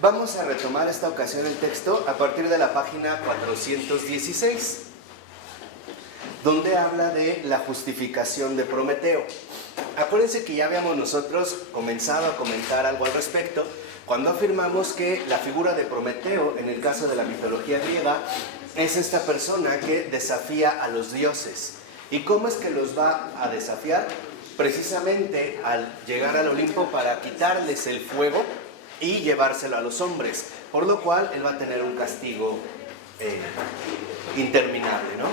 Vamos a retomar esta ocasión el texto a partir de la página 416, donde habla de la justificación de Prometeo. Acuérdense que ya habíamos nosotros comenzado a comentar algo al respecto, cuando afirmamos que la figura de Prometeo, en el caso de la mitología griega, es esta persona que desafía a los dioses. ¿Y cómo es que los va a desafiar? Precisamente al llegar al Olimpo para quitarles el fuego y llevárselo a los hombres, por lo cual él va a tener un castigo interminable, ¿no?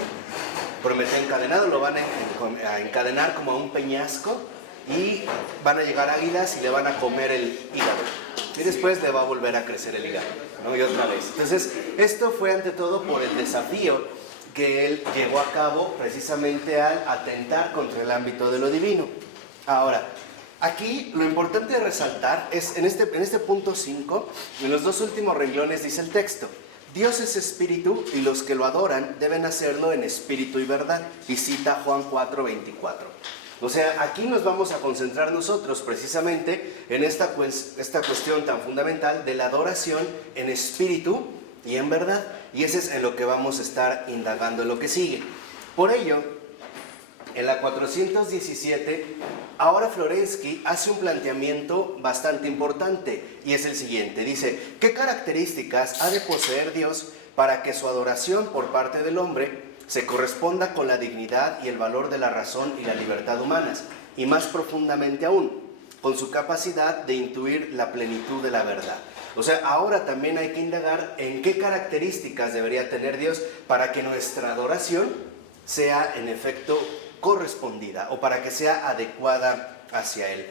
Prometeo encadenado, lo van a encadenar como a un peñasco y van a llegar águilas y le van a comer el hígado. Y después le va a volver a crecer el hígado, ¿no? Y otra vez. Entonces, esto fue ante todo por el desafío que él llevó a cabo precisamente al atentar contra el ámbito de lo divino. Ahora, aquí lo importante de resaltar es en este punto 5, en los dos últimos renglones dice el texto: Dios es espíritu y los que lo adoran deben hacerlo en espíritu y verdad. Y cita Juan 4:24. O sea, aquí nos vamos a concentrar nosotros precisamente en esta cuestión tan fundamental de la adoración en espíritu y en verdad. Y ese es en lo que vamos a estar indagando en lo que sigue. Por ello, en la 417, ahora Florensky hace un planteamiento bastante importante y es el siguiente. Dice: ¿qué características ha de poseer Dios para que su adoración por parte del hombre se corresponda con la dignidad y el valor de la razón y la libertad humanas? Y más profundamente aún, con su capacidad de intuir la plenitud de la verdad. O sea, ahora también hay que indagar en qué características debería tener Dios para que nuestra adoración sea en efecto correspondida o para que sea adecuada hacia Él.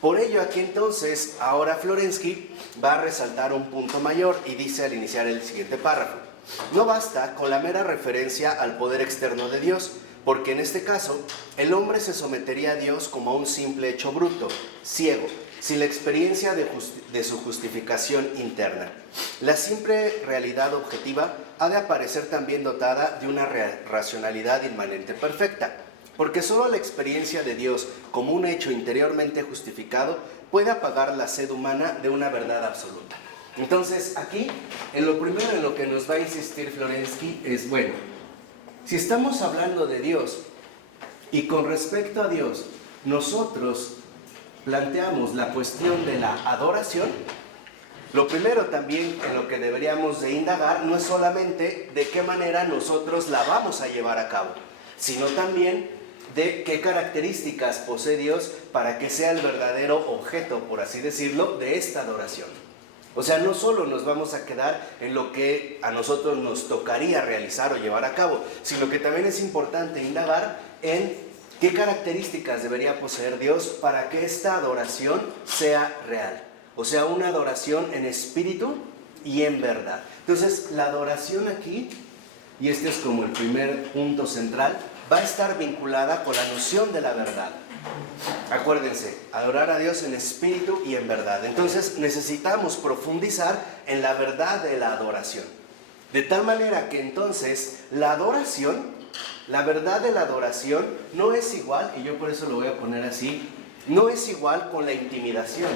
Por ello, aquí entonces, ahora Florensky va a resaltar un punto mayor y dice al iniciar el siguiente párrafo: no basta con la mera referencia al poder externo de Dios, porque en este caso, el hombre se sometería a Dios como a un simple hecho bruto, ciego, sin la experiencia de su justificación interna. La simple realidad objetiva ha de aparecer también dotada de una racionalidad inmanente perfecta, porque solo la experiencia de Dios como un hecho interiormente justificado puede apagar la sed humana de una verdad absoluta. Entonces, aquí, en lo primero en lo que nos va a insistir Florensky es, bueno, si estamos hablando de Dios y con respecto a Dios nosotros planteamos la cuestión de la adoración, lo primero también en lo que deberíamos de indagar no es solamente de qué manera nosotros la vamos a llevar a cabo, sino también de qué características posee Dios para que sea el verdadero objeto, por así decirlo, de esta adoración. O sea, no solo nos vamos a quedar en lo que a nosotros nos tocaría realizar o llevar a cabo, sino que también es importante indagar en qué características debería poseer Dios para que esta adoración sea real. O sea, una adoración en espíritu y en verdad. Entonces, la adoración aquí, y este es como el primer punto central, va a estar vinculada con la noción de la verdad. Acuérdense, adorar a Dios en espíritu y en verdad. Entonces necesitamos profundizar en la verdad de la adoración. De tal manera que entonces la adoración, la verdad de la adoración no es igual, y yo por eso lo voy a poner así, no es igual con la intimidación,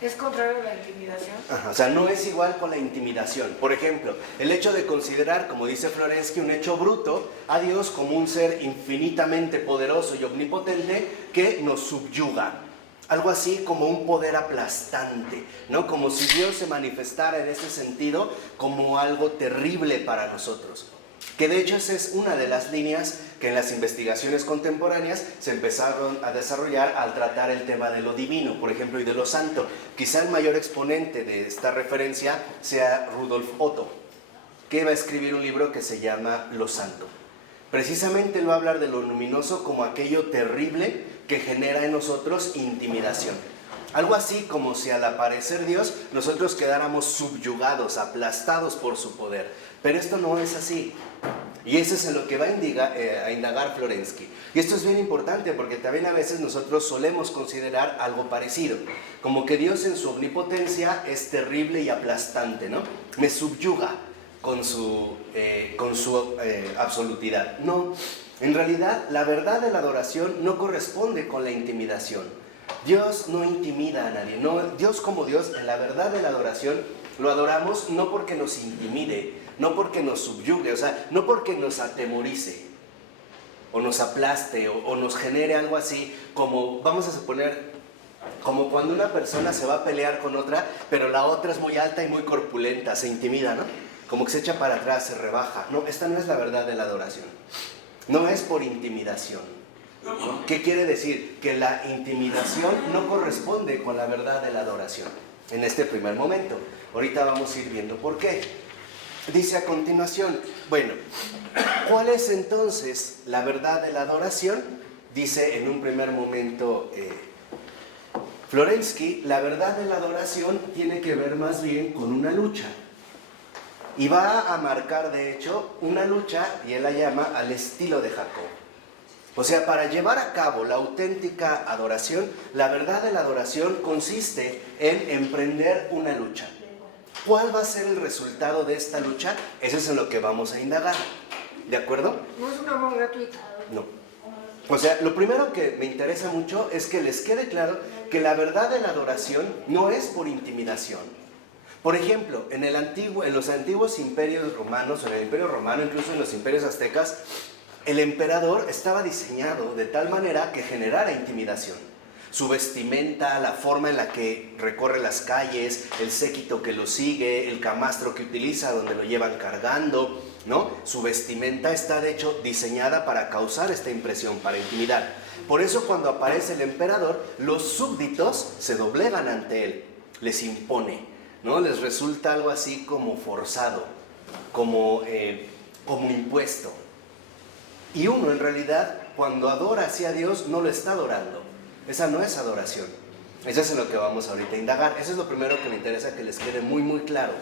¿Es contrario a la intimidación? O sea, no es igual con la intimidación. Por ejemplo, el hecho de considerar, como dice Florensky, un hecho bruto a Dios como un ser infinitamente poderoso y omnipotente que nos subyuga. Algo así como un poder aplastante, ¿no? Como si Dios se manifestara en ese sentido como algo terrible para nosotros. Que de hecho esa es una de las líneas que en las investigaciones contemporáneas se empezaron a desarrollar al tratar el tema de lo divino, por ejemplo, y de lo santo. Quizá el mayor exponente de esta referencia sea Rudolf Otto, que va a escribir un libro que se llama Lo Santo. Precisamente él va a hablar de lo luminoso como aquello terrible que genera en nosotros intimidación. Algo así como si al aparecer Dios nosotros quedáramos subyugados, aplastados por su poder. Pero esto no es así. Y eso es en lo que va a indagar Florensky. Y esto es bien importante porque también a veces nosotros solemos considerar algo parecido. Como que Dios en su omnipotencia es terrible y aplastante, ¿no? Me subyuga con su absolutidad. No, en realidad la verdad de la adoración no corresponde con la intimidación. Dios no intimida a nadie. No, Dios como Dios, en la verdad de la adoración, lo adoramos no porque nos intimide, no porque nos subyugue, o sea, no porque nos atemorice, o nos aplaste, o nos genere algo así, como, vamos a suponer, como cuando una persona se va a pelear con otra, pero la otra es muy alta y muy corpulenta, se intimida, ¿no? Como que se echa para atrás, se rebaja. No, esta no es la verdad de la adoración. No es por intimidación, ¿no? ¿Qué quiere decir? Que la intimidación no corresponde con la verdad de la adoración en este primer momento. Ahorita vamos a ir viendo por qué. Dice a continuación, bueno, ¿cuál es entonces la verdad de la adoración? Dice en un primer momento Florensky, la verdad de la adoración tiene que ver más bien con una lucha. Y va a marcar, de hecho, una lucha, y él la llama al estilo de Jacob. O sea, para llevar a cabo la auténtica adoración, la verdad de la adoración consiste en emprender una lucha. ¿Cuál va a ser el resultado de esta lucha? Eso es en lo que vamos a indagar. ¿De acuerdo? No es un amor gratuito. No. O sea, lo primero que me interesa mucho es que les quede claro que la verdad de la adoración no es por intimidación. Por ejemplo, en los antiguos imperios romanos, en el imperio romano, incluso en los imperios aztecas, el emperador estaba diseñado de tal manera que generara intimidación. Su vestimenta, la forma en la que recorre las calles, el séquito que lo sigue, el camastro que utiliza donde lo llevan cargando, ¿no? Su vestimenta está de hecho diseñada para causar esta impresión, para intimidar. Por eso cuando aparece el emperador, los súbditos se doblegan ante él, les impone, ¿no? Les resulta algo así como forzado, como impuesto. Y uno en realidad cuando adora hacia Dios no lo está adorando. Esa no es adoración. Eso es en lo que vamos ahorita a indagar. Eso es lo primero que me interesa que les quede muy muy claro.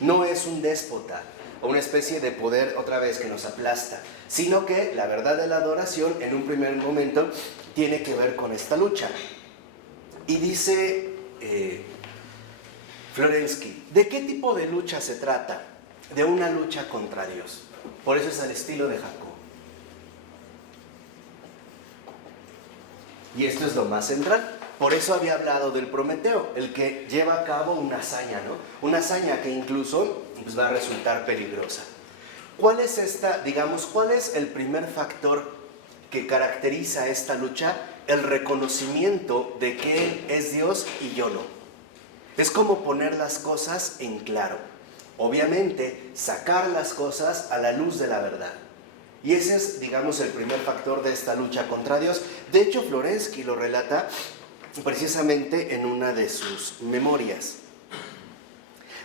No es un déspota o una especie de poder otra vez que nos aplasta, sino que la verdad de la adoración en un primer momento tiene que ver con esta lucha. Y dice Florensky, ¿de qué tipo de lucha se trata? De una lucha contra Dios. Por eso es al estilo de Jacob. Y esto es lo más central. Por eso había hablado del Prometeo, el que lleva a cabo una hazaña, ¿no? Una hazaña que incluso pues, va a resultar peligrosa. ¿Cuál es cuál es el primer factor que caracteriza esta lucha? El reconocimiento de que Él es Dios y yo no. Es como poner las cosas en claro. Obviamente, sacar las cosas a la luz de la verdad. Y ese es, digamos, el primer factor de esta lucha contra Dios. De hecho, Florensky lo relata precisamente en una de sus memorias.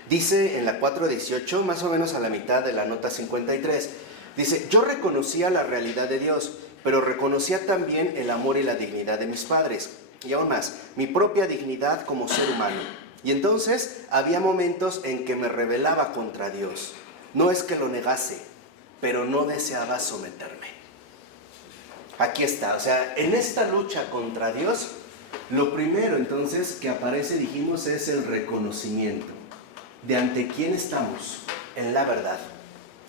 Dice en la 4.18, más o menos a la mitad de la nota 53, dice, yo reconocía la realidad de Dios, pero reconocía también el amor y la dignidad de mis padres, y aún más, mi propia dignidad como ser humano. Y entonces había momentos en que me rebelaba contra Dios. No es que lo negase, pero no deseaba someterme. Aquí está, o sea, en esta lucha contra Dios, lo primero entonces que aparece, dijimos, es el reconocimiento de ante quién estamos en la verdad.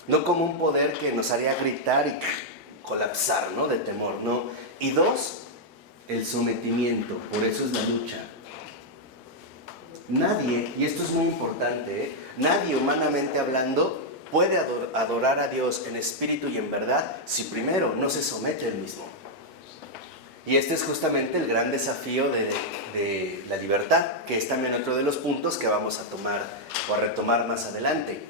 No como un poder que nos haría gritar y colapsar, ¿no? De temor, ¿no? Y dos, el sometimiento, por eso es la lucha. Nadie, y esto es muy importante, nadie humanamente hablando puede adorar a Dios en espíritu y en verdad si primero no se somete él mismo. Y este es justamente el gran desafío de la libertad, que es también otro de los puntos que vamos a tomar o a retomar más adelante.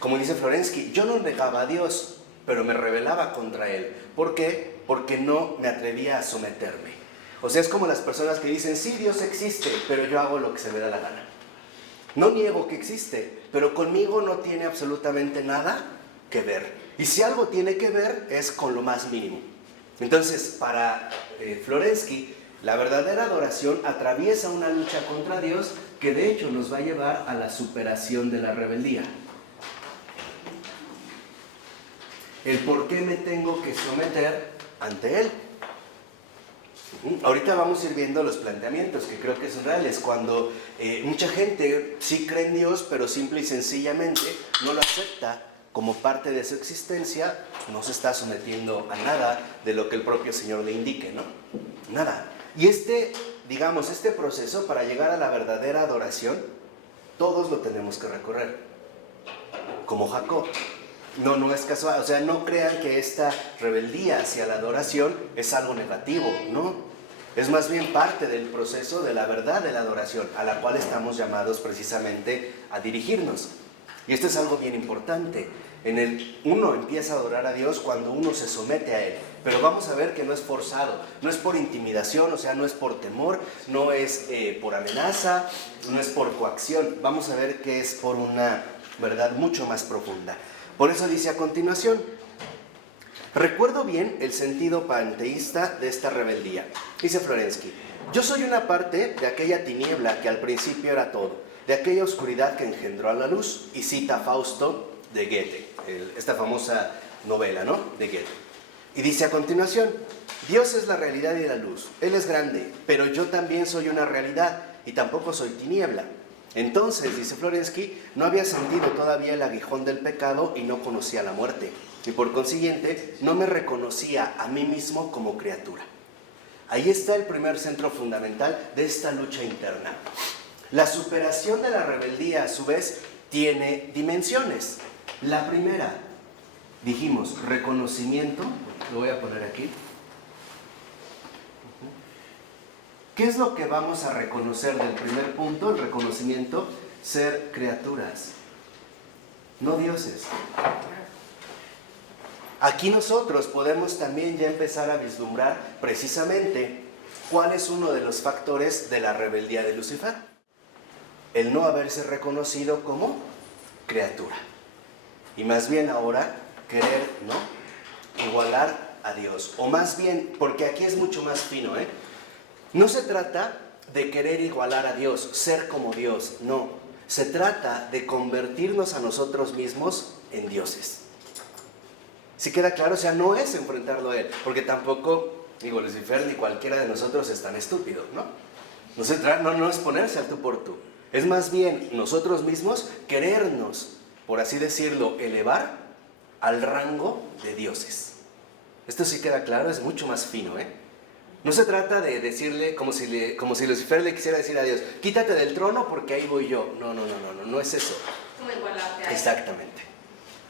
Como dice Florensky, yo no negaba a Dios, pero me rebelaba contra Él. ¿Por qué? Porque no me atrevía a someterme. O sea, es como las personas que dicen, sí, Dios existe, pero yo hago lo que se me da la gana. No niego que existe, pero conmigo no tiene absolutamente nada que ver. Y si algo tiene que ver, es con lo más mínimo. Entonces, para Florensky, la verdadera adoración atraviesa una lucha contra Dios que de hecho nos va a llevar a la superación de la rebeldía. El por qué me tengo que someter ante Él. Ahorita vamos a ir viendo los planteamientos que creo que son reales. Cuando mucha gente sí cree en Dios, pero simple y sencillamente no lo acepta como parte de su existencia, no se está sometiendo a nada de lo que el propio Señor le indique, ¿no? Nada. Y digamos, este proceso para llegar a la verdadera adoración, todos lo tenemos que recorrer, como Jacob. No es casual, o sea, no crean que esta rebeldía hacia la adoración es algo negativo, ¿no? Es más bien parte del proceso de la verdad de la adoración, a la cual estamos llamados precisamente a dirigirnos. Y esto es algo bien importante. Uno empieza a adorar a Dios cuando uno se somete a Él. Pero vamos a ver que no es forzado, no es por intimidación, o sea, no es por temor, no es por amenaza, no es por coacción. Vamos a ver que es por una verdad mucho más profunda. Por eso dice a continuación: recuerdo bien el sentido panteísta de esta rebeldía. Dice Florensky: yo soy una parte de aquella tiniebla que al principio era todo, de aquella oscuridad que engendró a la luz. Y cita Fausto de Goethe, esta famosa novela, ¿no?, de Goethe. Y dice a continuación: Dios es la realidad y la luz. Él es grande, pero yo también soy una realidad y tampoco soy tiniebla. Entonces, dice Florensky, no había sentido todavía el aguijón del pecado y no conocía la muerte. Y por consiguiente, no me reconocía a mí mismo como criatura. Ahí está el primer centro fundamental de esta lucha interna. La superación de la rebeldía, a su vez, tiene dimensiones. La primera, dijimos, reconocimiento. Lo voy a poner aquí. ¿Qué es lo que vamos a reconocer del primer punto? El reconocimiento: ser criaturas, no dioses. Aquí nosotros podemos también ya empezar a vislumbrar precisamente cuál es uno de los factores de la rebeldía de Lucifer: el no haberse reconocido como criatura. Y más bien ahora querer, ¿no?, igualar a Dios. O más bien, porque aquí es mucho más fino, no se trata de querer igualar a Dios, ser como Dios, no. Se trata de convertirnos a nosotros mismos en dioses. ¿Sí queda claro? O sea, no es enfrentarlo a Él, porque tampoco, digo, Lucifer ni cualquiera de nosotros es tan estúpido, ¿no? No es ponerse al tú por tú. Es más bien nosotros mismos querernos, por así decirlo, elevar al rango de dioses. Esto sí queda claro, es mucho más fino, No se trata de decirle como si Lucifer le quisiera decir a Dios: quítate del trono porque ahí voy yo. No es eso. Como igualarte a Él. Exactamente.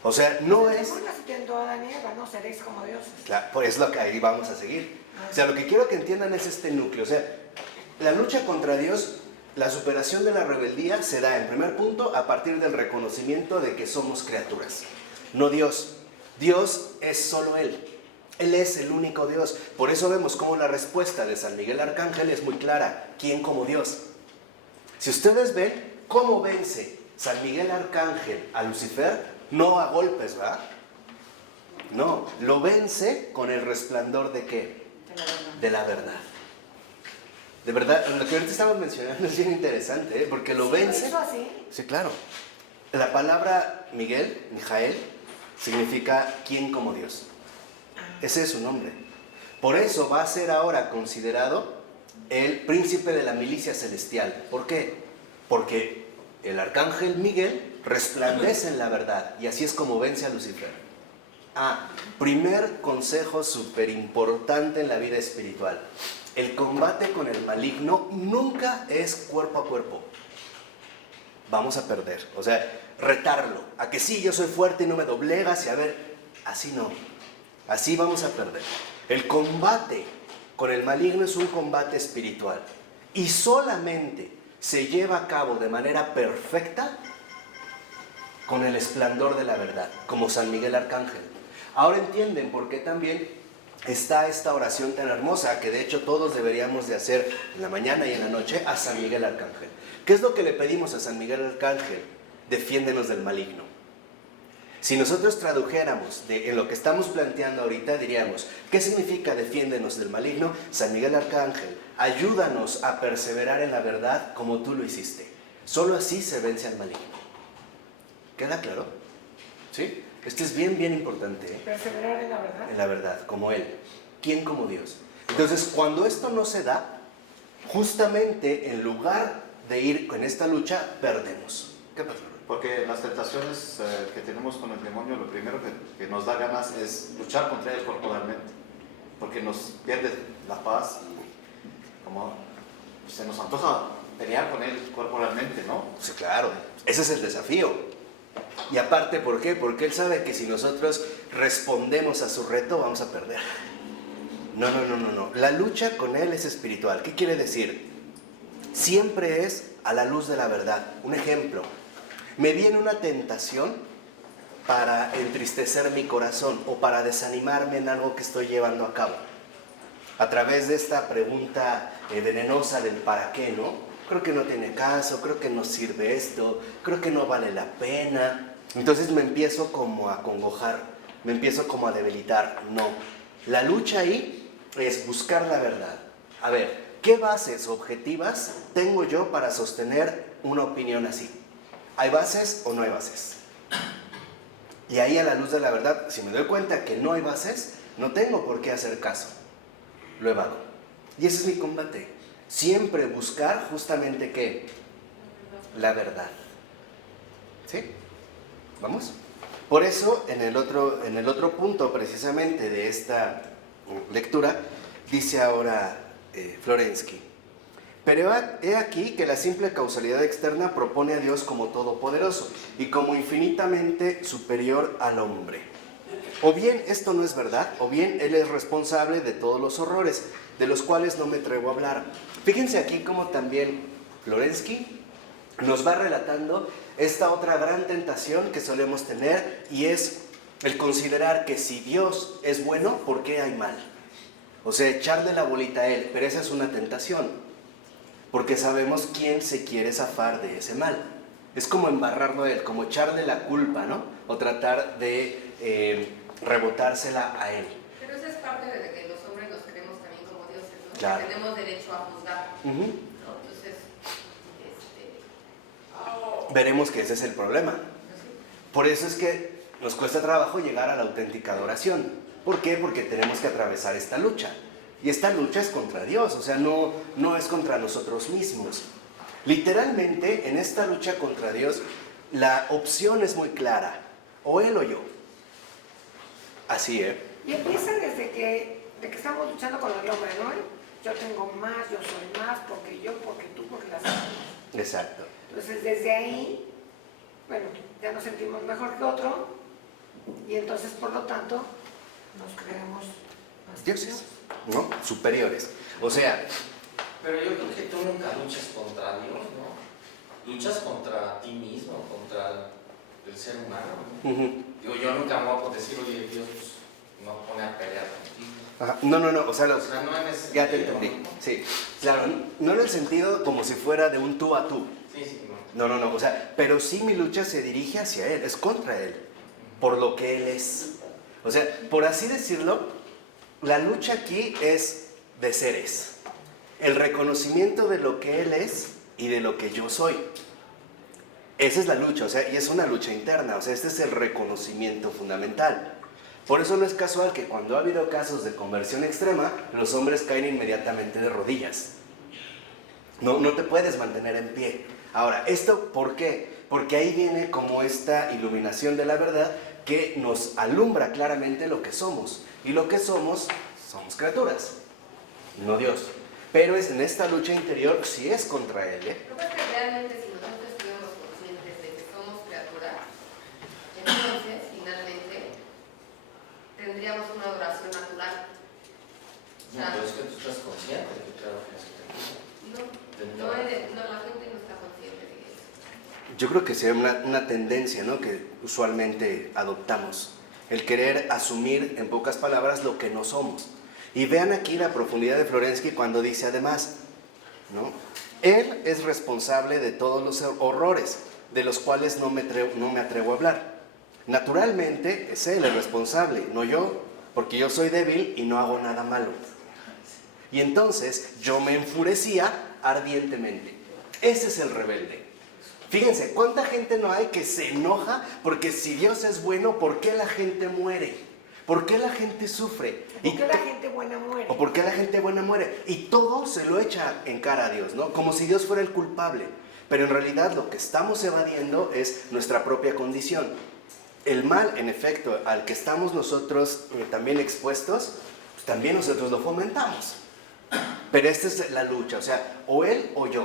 O sea, no es... Según la siguiente Adán y Eva, no seréis como dioses. Claro, pues es lo que ahí vamos a seguir. O sea, lo que quiero que entiendan es este núcleo. O sea, la lucha contra Dios, la superación de la rebeldía se da, en primer punto, a partir del reconocimiento de que somos criaturas, no Dios. Dios es solo Él. Él es el único Dios. Por eso vemos cómo la respuesta de San Miguel Arcángel es muy clara: ¿quién como Dios? Si ustedes ven cómo vence San Miguel Arcángel a Lucifer, no a golpes, ¿va? No, lo vence con el resplandor ¿de qué? De la verdad. De verdad, lo que ahorita estamos mencionando es bien interesante, porque lo vence. ¿Eso así? Sí, claro. La palabra Mijael, significa ¿quién como Dios? Ese es su nombre. Por eso va a ser ahora considerado el príncipe de la milicia celestial. ¿Por qué? Porque el arcángel Miguel resplandece en la verdad, y así es como vence a Lucifer. Primer consejo súper importante en la vida espiritual: el combate con el maligno nunca es cuerpo a cuerpo. Vamos a perder, o sea, retarlo, a que sí, yo soy fuerte y no me doblegas, y a ver, así no, así vamos a perder. El combate con el maligno es un combate espiritual, y solamente se lleva a cabo de manera perfecta con el esplendor de la verdad, como San Miguel Arcángel. Ahora entienden por qué también está esta oración tan hermosa, que de hecho todos deberíamos de hacer en la mañana y en la noche, a San Miguel Arcángel. ¿Qué es lo que le pedimos a San Miguel Arcángel? Defiéndenos del maligno. Si nosotros tradujéramos en lo que estamos planteando ahorita, diríamos: ¿qué significa defiéndenos del maligno? San Miguel Arcángel, ayúdanos a perseverar en la verdad como tú lo hiciste. Solo así se vence al maligno. ¿Queda claro? ¿Sí? Esto es bien, bien importante, Perseverar en la verdad. En la verdad, como Él. ¿Quién como Dios? Entonces, cuando esto no se da, justamente en lugar de ir con esta lucha, perdemos. ¿Qué pasa? Porque las tentaciones que tenemos con el demonio, lo primero que nos da ganas es luchar contra él corporalmente, porque nos pierde la paz y como se nos antoja pelear con él corporalmente, ¿no? Sí, claro, ese es el desafío. Y aparte, ¿por qué? Porque él sabe que si nosotros respondemos a su reto, vamos a perder. No. La lucha con él es espiritual. ¿Qué quiere decir? Siempre es a la luz de la verdad. Un ejemplo, me viene una tentación para entristecer mi corazón o para desanimarme en algo que estoy llevando a cabo. A través de esta pregunta venenosa del para qué, ¿no? Creo que no tiene caso, creo que no sirve esto, creo que no vale la pena. Entonces me empiezo como a acongojar, me empiezo como a debilitar. No, la lucha ahí es buscar la verdad. A ver, ¿qué bases objetivas tengo yo para sostener una opinión así? ¿Hay bases o no hay bases? Y ahí a la luz de la verdad, si me doy cuenta que no hay bases, no tengo por qué hacer caso. Lo evado. Y ese es mi combate. Siempre buscar justamente ¿qué? La verdad. ¿Sí? ¿Vamos? Por eso en el otro punto precisamente de esta lectura, dice ahora Florensky: pero he aquí que la simple causalidad externa propone a Dios como todopoderoso y como infinitamente superior al hombre. O bien esto no es verdad, o bien Él es responsable de todos los horrores, de los cuales no me atrevo a hablar. Fíjense aquí cómo también Florensky nos va relatando esta otra gran tentación que solemos tener, y es el considerar que si Dios es bueno, ¿por qué hay mal? O sea, echarle la bolita a Él, pero esa es una tentación, porque sabemos quién se quiere zafar de ese mal. Es como embarrarlo a Él, como echarle la culpa, ¿no? O tratar de rebotársela a Él. Pero eso es parte de que los hombres nos creemos también como dioses, ¿no? Claro. Tenemos derecho a juzgar, ¿no? Entonces, veremos que ese es el problema. Por eso es que nos cuesta trabajo llegar a la auténtica adoración. ¿Por qué? Porque tenemos que atravesar esta lucha. Y esta lucha es contra Dios, o sea, no es contra nosotros mismos. Literalmente, en esta lucha contra Dios, la opción es muy clara: o Él o yo. Así, ¿eh? Y empieza desde que estamos luchando con el hombre, ¿no? Yo tengo más, yo soy más, porque yo, porque tú, porque las otras. Exacto. Entonces, desde ahí, bueno, ya nos sentimos mejor que otro, y entonces, por lo tanto, nos creemos más Dioses, ¿no? Superiores. O sea, Pero yo creo que tú nunca luchas contra Dios, ¿no? Luchas contra ti mismo, contra el ser humano, ¿no? Digo, yo nunca me voy a decir, oye, Dios pues, no pone a pelear contigo. ajá, no, o sea, O sea, no en ese ya te sentido, entendí. ¿no? Sí, claro, no en el sentido como si fuera de un tú a tú. Sí, No, o sea, pero sí mi lucha se dirige hacia Él, es contra Él, por lo que Él es. O sea, por así decirlo, la lucha aquí es de seres. El reconocimiento de lo que Él es y de lo que yo soy. Esa es la lucha, o sea, y es una lucha interna, o sea, este es el reconocimiento fundamental. Por eso no es casual que cuando ha habido casos de conversión extrema, los hombres caen inmediatamente de rodillas. No te puedes mantener en pie. Ahora, ¿esto por qué? Porque ahí viene como esta iluminación de la verdad que nos alumbra claramente lo que somos. Y lo que somos criaturas, no Dios. Pero es en esta lucha interior sí es contra Él, ¿eh? lo que pasa es que realmente si nosotros estuviéramos conscientes de que somos criaturas, entonces, finalmente, tendríamos una adoración natural. O No, sea, pero es que tú estás consciente de que claro que es criatura. no, la gente no está consciente de eso. Yo creo que sería una tendencia, ¿no?, que usualmente adoptamos. El querer asumir, en pocas palabras, lo que no somos. Y vean aquí la profundidad de Florensky cuando dice además, ¿no? Él es responsable de todos los horrores, de los cuales no me atrevo a hablar. Naturalmente es Él el responsable, no yo, porque yo soy débil y no hago nada malo. Y entonces yo me enfurecía ardientemente. Ese es el rebelde. Fíjense, ¿cuánta gente no hay que se enoja porque si Dios es bueno, ¿por qué la gente muere? ¿Por qué la gente sufre? ¿Por qué la gente buena muere? ¿O por qué la gente buena muere? Y todo se lo echa en cara a Dios, ¿no? Como si Dios fuera el culpable. Pero en realidad lo que estamos evadiendo es nuestra propia condición. El mal, en efecto, al que estamos nosotros también expuestos, también nosotros lo fomentamos. Pero esta es la lucha, o sea, o él o yo.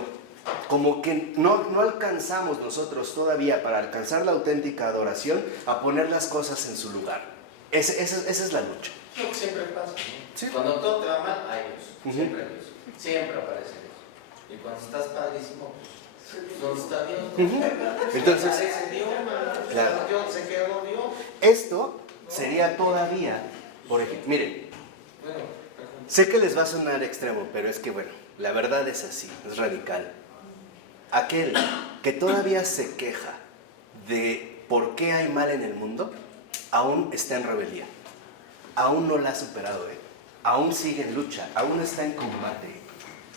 Como que no alcanzamos nosotros todavía para alcanzar la auténtica adoración a poner las cosas en su lugar. Esa es la lucha. Lo que siempre pasa, ¿no? Sí. Cuando todo te va mal, hay Dios. Ujú. Siempre hay Dios. Siempre aparece Dios. Y cuando estás padrísimo, pues, ¿dónde está Dios? Ujú. Entonces, Aparece Dios, claro. Dios, se quedó Dios. esto sería todavía, por ejemplo, miren, Bueno, sé que les va a sonar extremo, pero es que bueno, la verdad es así, es radical. Aquel que todavía se queja de por qué hay mal en el mundo, aún está en rebeldía. Aún no la ha superado, ¿eh? Aún sigue en lucha, aún está en combate.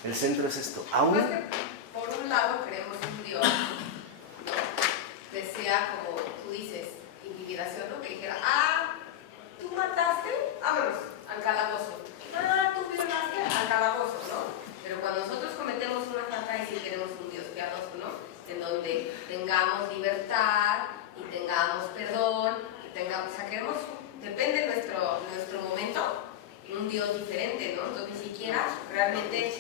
El centro es esto, aún... Pues que, por un lado, queremos un Dios que sea como tú dices, intimidación, ¿no? Que dijera, tú mataste, vámonos al calabozo. Tú violaste al calabozo, ¿no? Pero cuando nosotros cometemos una falta, ahí sí queremos un Dios piadoso, ¿no? En donde tengamos libertad y tengamos perdón, y tengamos, o sea, queremos, depende de nuestro momento, un Dios diferente, ¿no? Entonces ni siquiera realmente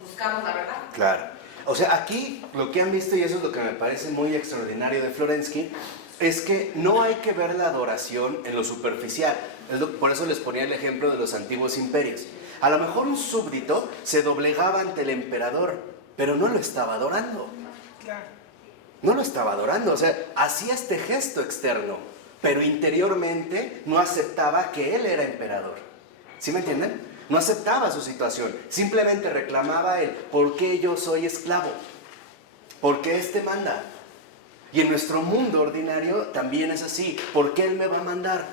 buscamos la verdad. Claro. O sea, aquí lo que han visto, y eso es lo que me parece muy extraordinario de Florensky, es que no hay que ver la adoración en lo superficial. Por eso les ponía el ejemplo de los antiguos imperios. A lo mejor un súbdito se doblegaba ante el emperador, pero no lo estaba adorando. No lo estaba adorando, o sea, hacía este gesto externo, pero interiormente no aceptaba que él era emperador. ¿Sí me entienden? No aceptaba su situación, simplemente reclamaba él, ¿por qué yo soy esclavo? ¿Por qué este manda? Y en nuestro mundo ordinario también es así, ¿por qué él me va a mandar?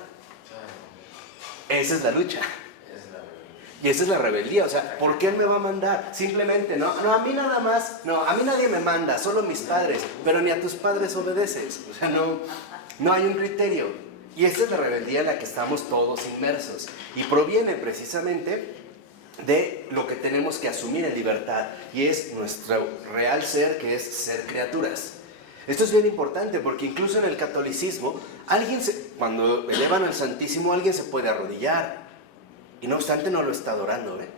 Esa es la lucha. Y esa es la rebeldía, o sea, ¿por qué él me va a mandar? Simplemente, no, a mí nada más, a mí nadie me manda, solo mis padres, pero ni a tus padres obedeces, o sea, no hay un criterio. Y esa es la rebeldía en la que estamos todos inmersos, y proviene precisamente de lo que tenemos que asumir en libertad, y es nuestro real ser, que es ser criaturas. Esto es bien importante, porque incluso en el catolicismo, cuando elevan al Santísimo, alguien se puede arrodillar, y no obstante no lo está adorando, ¿eh?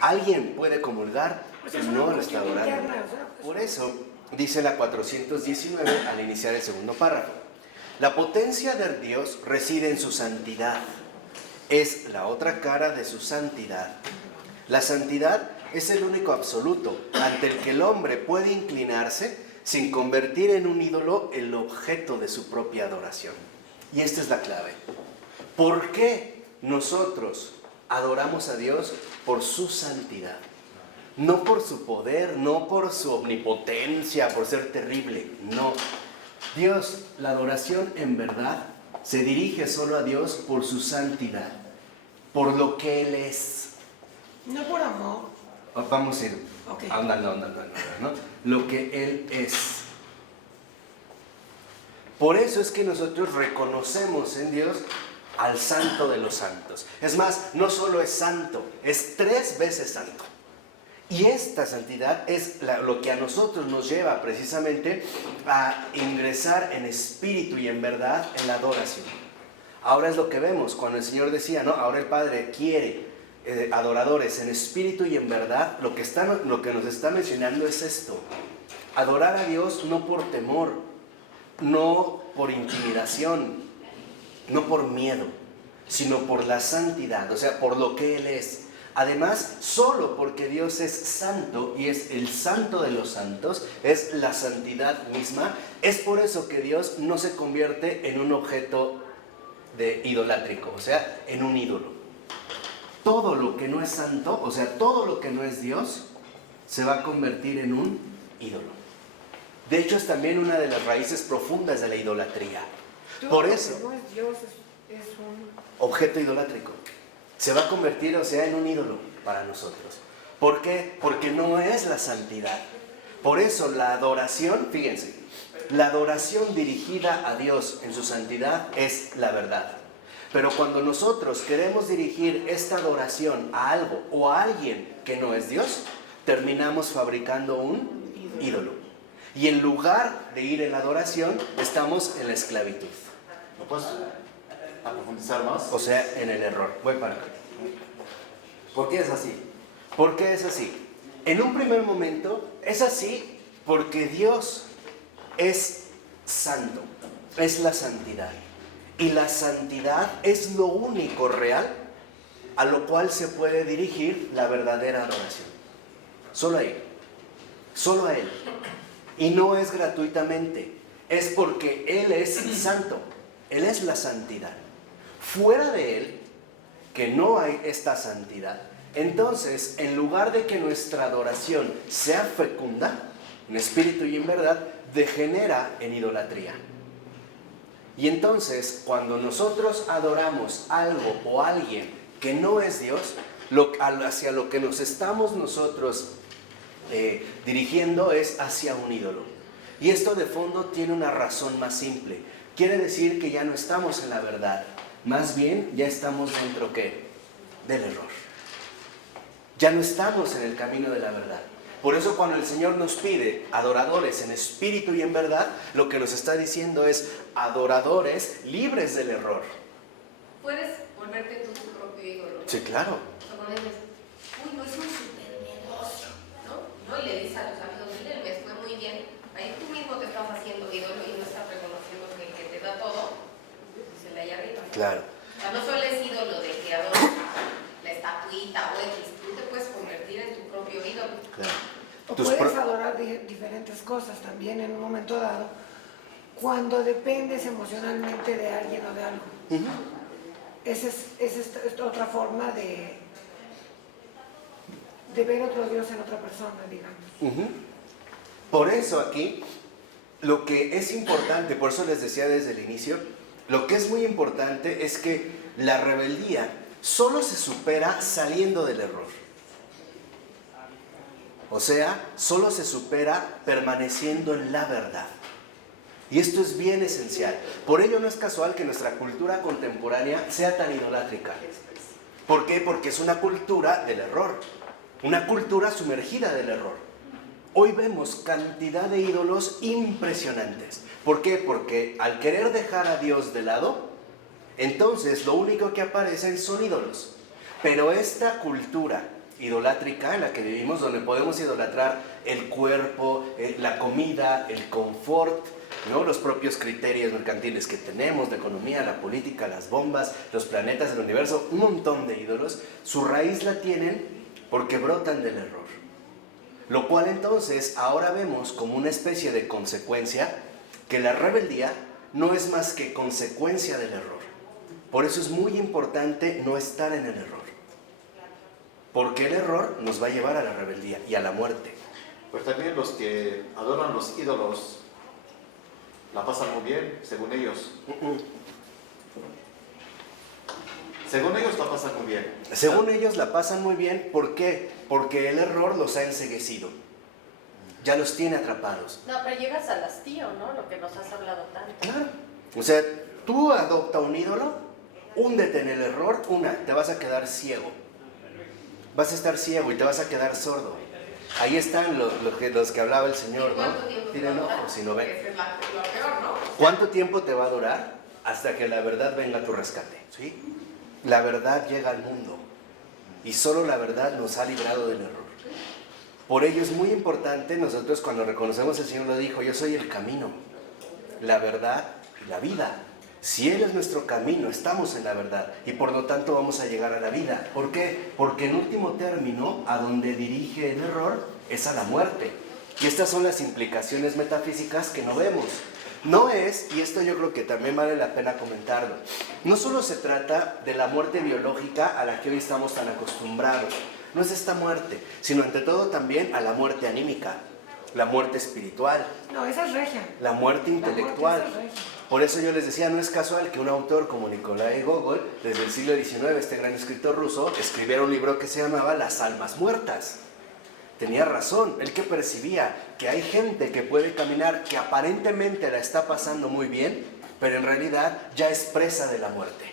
Alguien puede comulgar y no lo está adorando. Por eso dice la 419 al iniciar el segundo párrafo: la potencia de Dios reside en su santidad. Es la otra cara de su santidad. La santidad es el único absoluto ante el que el hombre puede inclinarse sin convertir en un ídolo el objeto de su propia adoración. Y esta es la clave. ¿Por qué nosotros adoramos a Dios? Por su santidad, no por su poder, no por su omnipotencia, por ser terrible, no. Dios, la adoración en verdad se dirige solo a Dios por su santidad, por lo que Él es. No por amor. Vamos a ir Ok. andando, ¿no? Lo que Él es. Por eso es que nosotros reconocemos en Dios al santo de los santos. Es más, no solo es santo, es 3 veces santo. Y esta santidad es lo que a nosotros nos lleva precisamente a ingresar en espíritu y en verdad en la adoración. Ahora es lo que vemos cuando el Señor decía, ¿no? Ahora el Padre quiere adoradores en espíritu y en verdad. Lo que nos está mencionando es esto: adorar a Dios no por temor, no por intimidación, no por miedo, sino por la santidad, o sea, por lo que Él es. Además, solo porque Dios es santo y es el santo de los santos, es la santidad misma, es por eso que Dios no se convierte en un objeto idolátrico, o sea, en un ídolo. Todo lo que no es santo, o sea, todo lo que no es Dios, se va a convertir en un ídolo. De hecho, es también una de las raíces profundas de la idolatría. Por eso, No es Dios, es un... objeto idolátrico. Se va a convertir, o sea, en un ídolo para nosotros. ¿Por qué? Porque no es la santidad. Por eso la adoración, fíjense, la adoración dirigida a Dios en su santidad es la verdad. Pero cuando nosotros queremos dirigir esta adoración a algo o a alguien que no es Dios, terminamos fabricando un ídolo. Y en lugar de ir en la adoración, estamos en la esclavitud. ¿No puedes profundizar más? O sea, en el error. Voy para acá. ¿Por qué es así? ¿Por qué es así? En un primer momento es así porque Dios es santo, es la santidad. Y la santidad es lo único real a lo cual se puede dirigir la verdadera adoración. Solo a Él, solo a Él. Y no es gratuitamente, es porque Él es santo, Él es la santidad. Fuera de Él, que no hay esta santidad, entonces en lugar de que nuestra adoración sea fecunda, en espíritu y en verdad, degenera en idolatría. Y entonces cuando nosotros adoramos algo o alguien que no es Dios, hacia lo que nos estamos nosotros dirigiendo es hacia un ídolo. Y esto de fondo tiene una razón más simple. Quiere decir que ya no estamos en la verdad, más bien ya estamos dentro ¿qué? Del error. Ya no estamos en el camino de la verdad. Por eso cuando el Señor nos pide adoradores en espíritu y en verdad, lo que nos está diciendo es adoradores libres del error. Puedes volverte tú tu propio ídolo. Sí, claro. O sea, cuando dices, uy, no es un super negocio, ¿no? Y le dices a tus amigos, miren, me fue muy bien. Ahí tú mismo te estás haciendo ídolo y no estás reconociendo que el que te da todo es el de allá arriba. Claro. O sea, no solo es ídolo de que adoras la estatuita o X, tú te puedes convertir en tu propio ídolo. Claro. O puedes adorar diferentes cosas también en un momento dado, cuando dependes emocionalmente de alguien o de algo. Esa es otra forma de ver otro Dios en otra persona, digamos. Por eso aquí, lo que es importante, por eso les decía desde el inicio, lo que es muy importante es que la rebeldía solo se supera saliendo del error. O sea, solo se supera permaneciendo en la verdad. Y esto es bien esencial. Por ello no es casual que nuestra cultura contemporánea sea tan idolátrica. ¿Por qué? Porque es una cultura del error. Una cultura sumergida del error. Hoy vemos cantidad de ídolos impresionantes. ¿Por qué? Porque al querer dejar a Dios de lado, entonces lo único que aparecen son ídolos. Pero esta cultura idolátrica en la que vivimos, donde podemos idolatrar el cuerpo, la comida, el confort, ¿no? Los propios criterios mercantiles que tenemos, la economía, la política, las bombas, los planetas del universo, un montón de ídolos, su raíz la tienen porque brotan del error. Lo cual entonces ahora vemos como una especie de consecuencia que la rebeldía no es más que consecuencia del error. Por eso es muy importante no estar en el error. Porque el error nos va a llevar a la rebeldía y a la muerte. Pues también los que adoran los ídolos la pasan muy bien, según ellos. Según ellos la pasan muy bien. Según ellos la pasan muy bien, ¿por qué? Porque el error los ha enceguecido. Ya los tiene atrapados. No, pero llegas al hastío, ¿no? Lo que nos has hablado tanto. Claro. O sea, tú adopta un ídolo, húndete en el error, te vas a quedar ciego. Vas a estar ciego y te vas a quedar sordo. Ahí están los que hablaba el Señor, ¿no? Tienen ojos y no ven. Es lo peor, ¿no? ¿Cuánto tiempo te va a durar? Hasta que la verdad venga a tu rescate, ¿sí? La verdad llega al mundo y solo la verdad nos ha librado del error. Por ello es muy importante nosotros cuando reconocemos, el Señor lo dijo, yo soy el camino, la verdad y la vida. Si Él es nuestro camino, estamos en la verdad y por lo tanto vamos a llegar a la vida. ¿Por qué? Porque en último término, a donde dirige el error es a la muerte. Y estas son las implicaciones metafísicas que no vemos. No es, y esto yo creo que también vale la pena comentarlo, no solo se trata de la muerte biológica a la que hoy estamos tan acostumbrados. No es esta muerte, sino ante todo también a la muerte anímica, la muerte espiritual, No, esa es regia. la muerte intelectual. La muerte esa es regia. Por eso yo les decía, no es casual que un autor como Nikolai Gogol, desde el siglo XIX, este gran escritor ruso, escribiera un libro que se llamaba Las almas muertas. Tenía razón, él que percibía que hay gente que puede caminar, que aparentemente la está pasando muy bien, pero en realidad ya es presa de la muerte.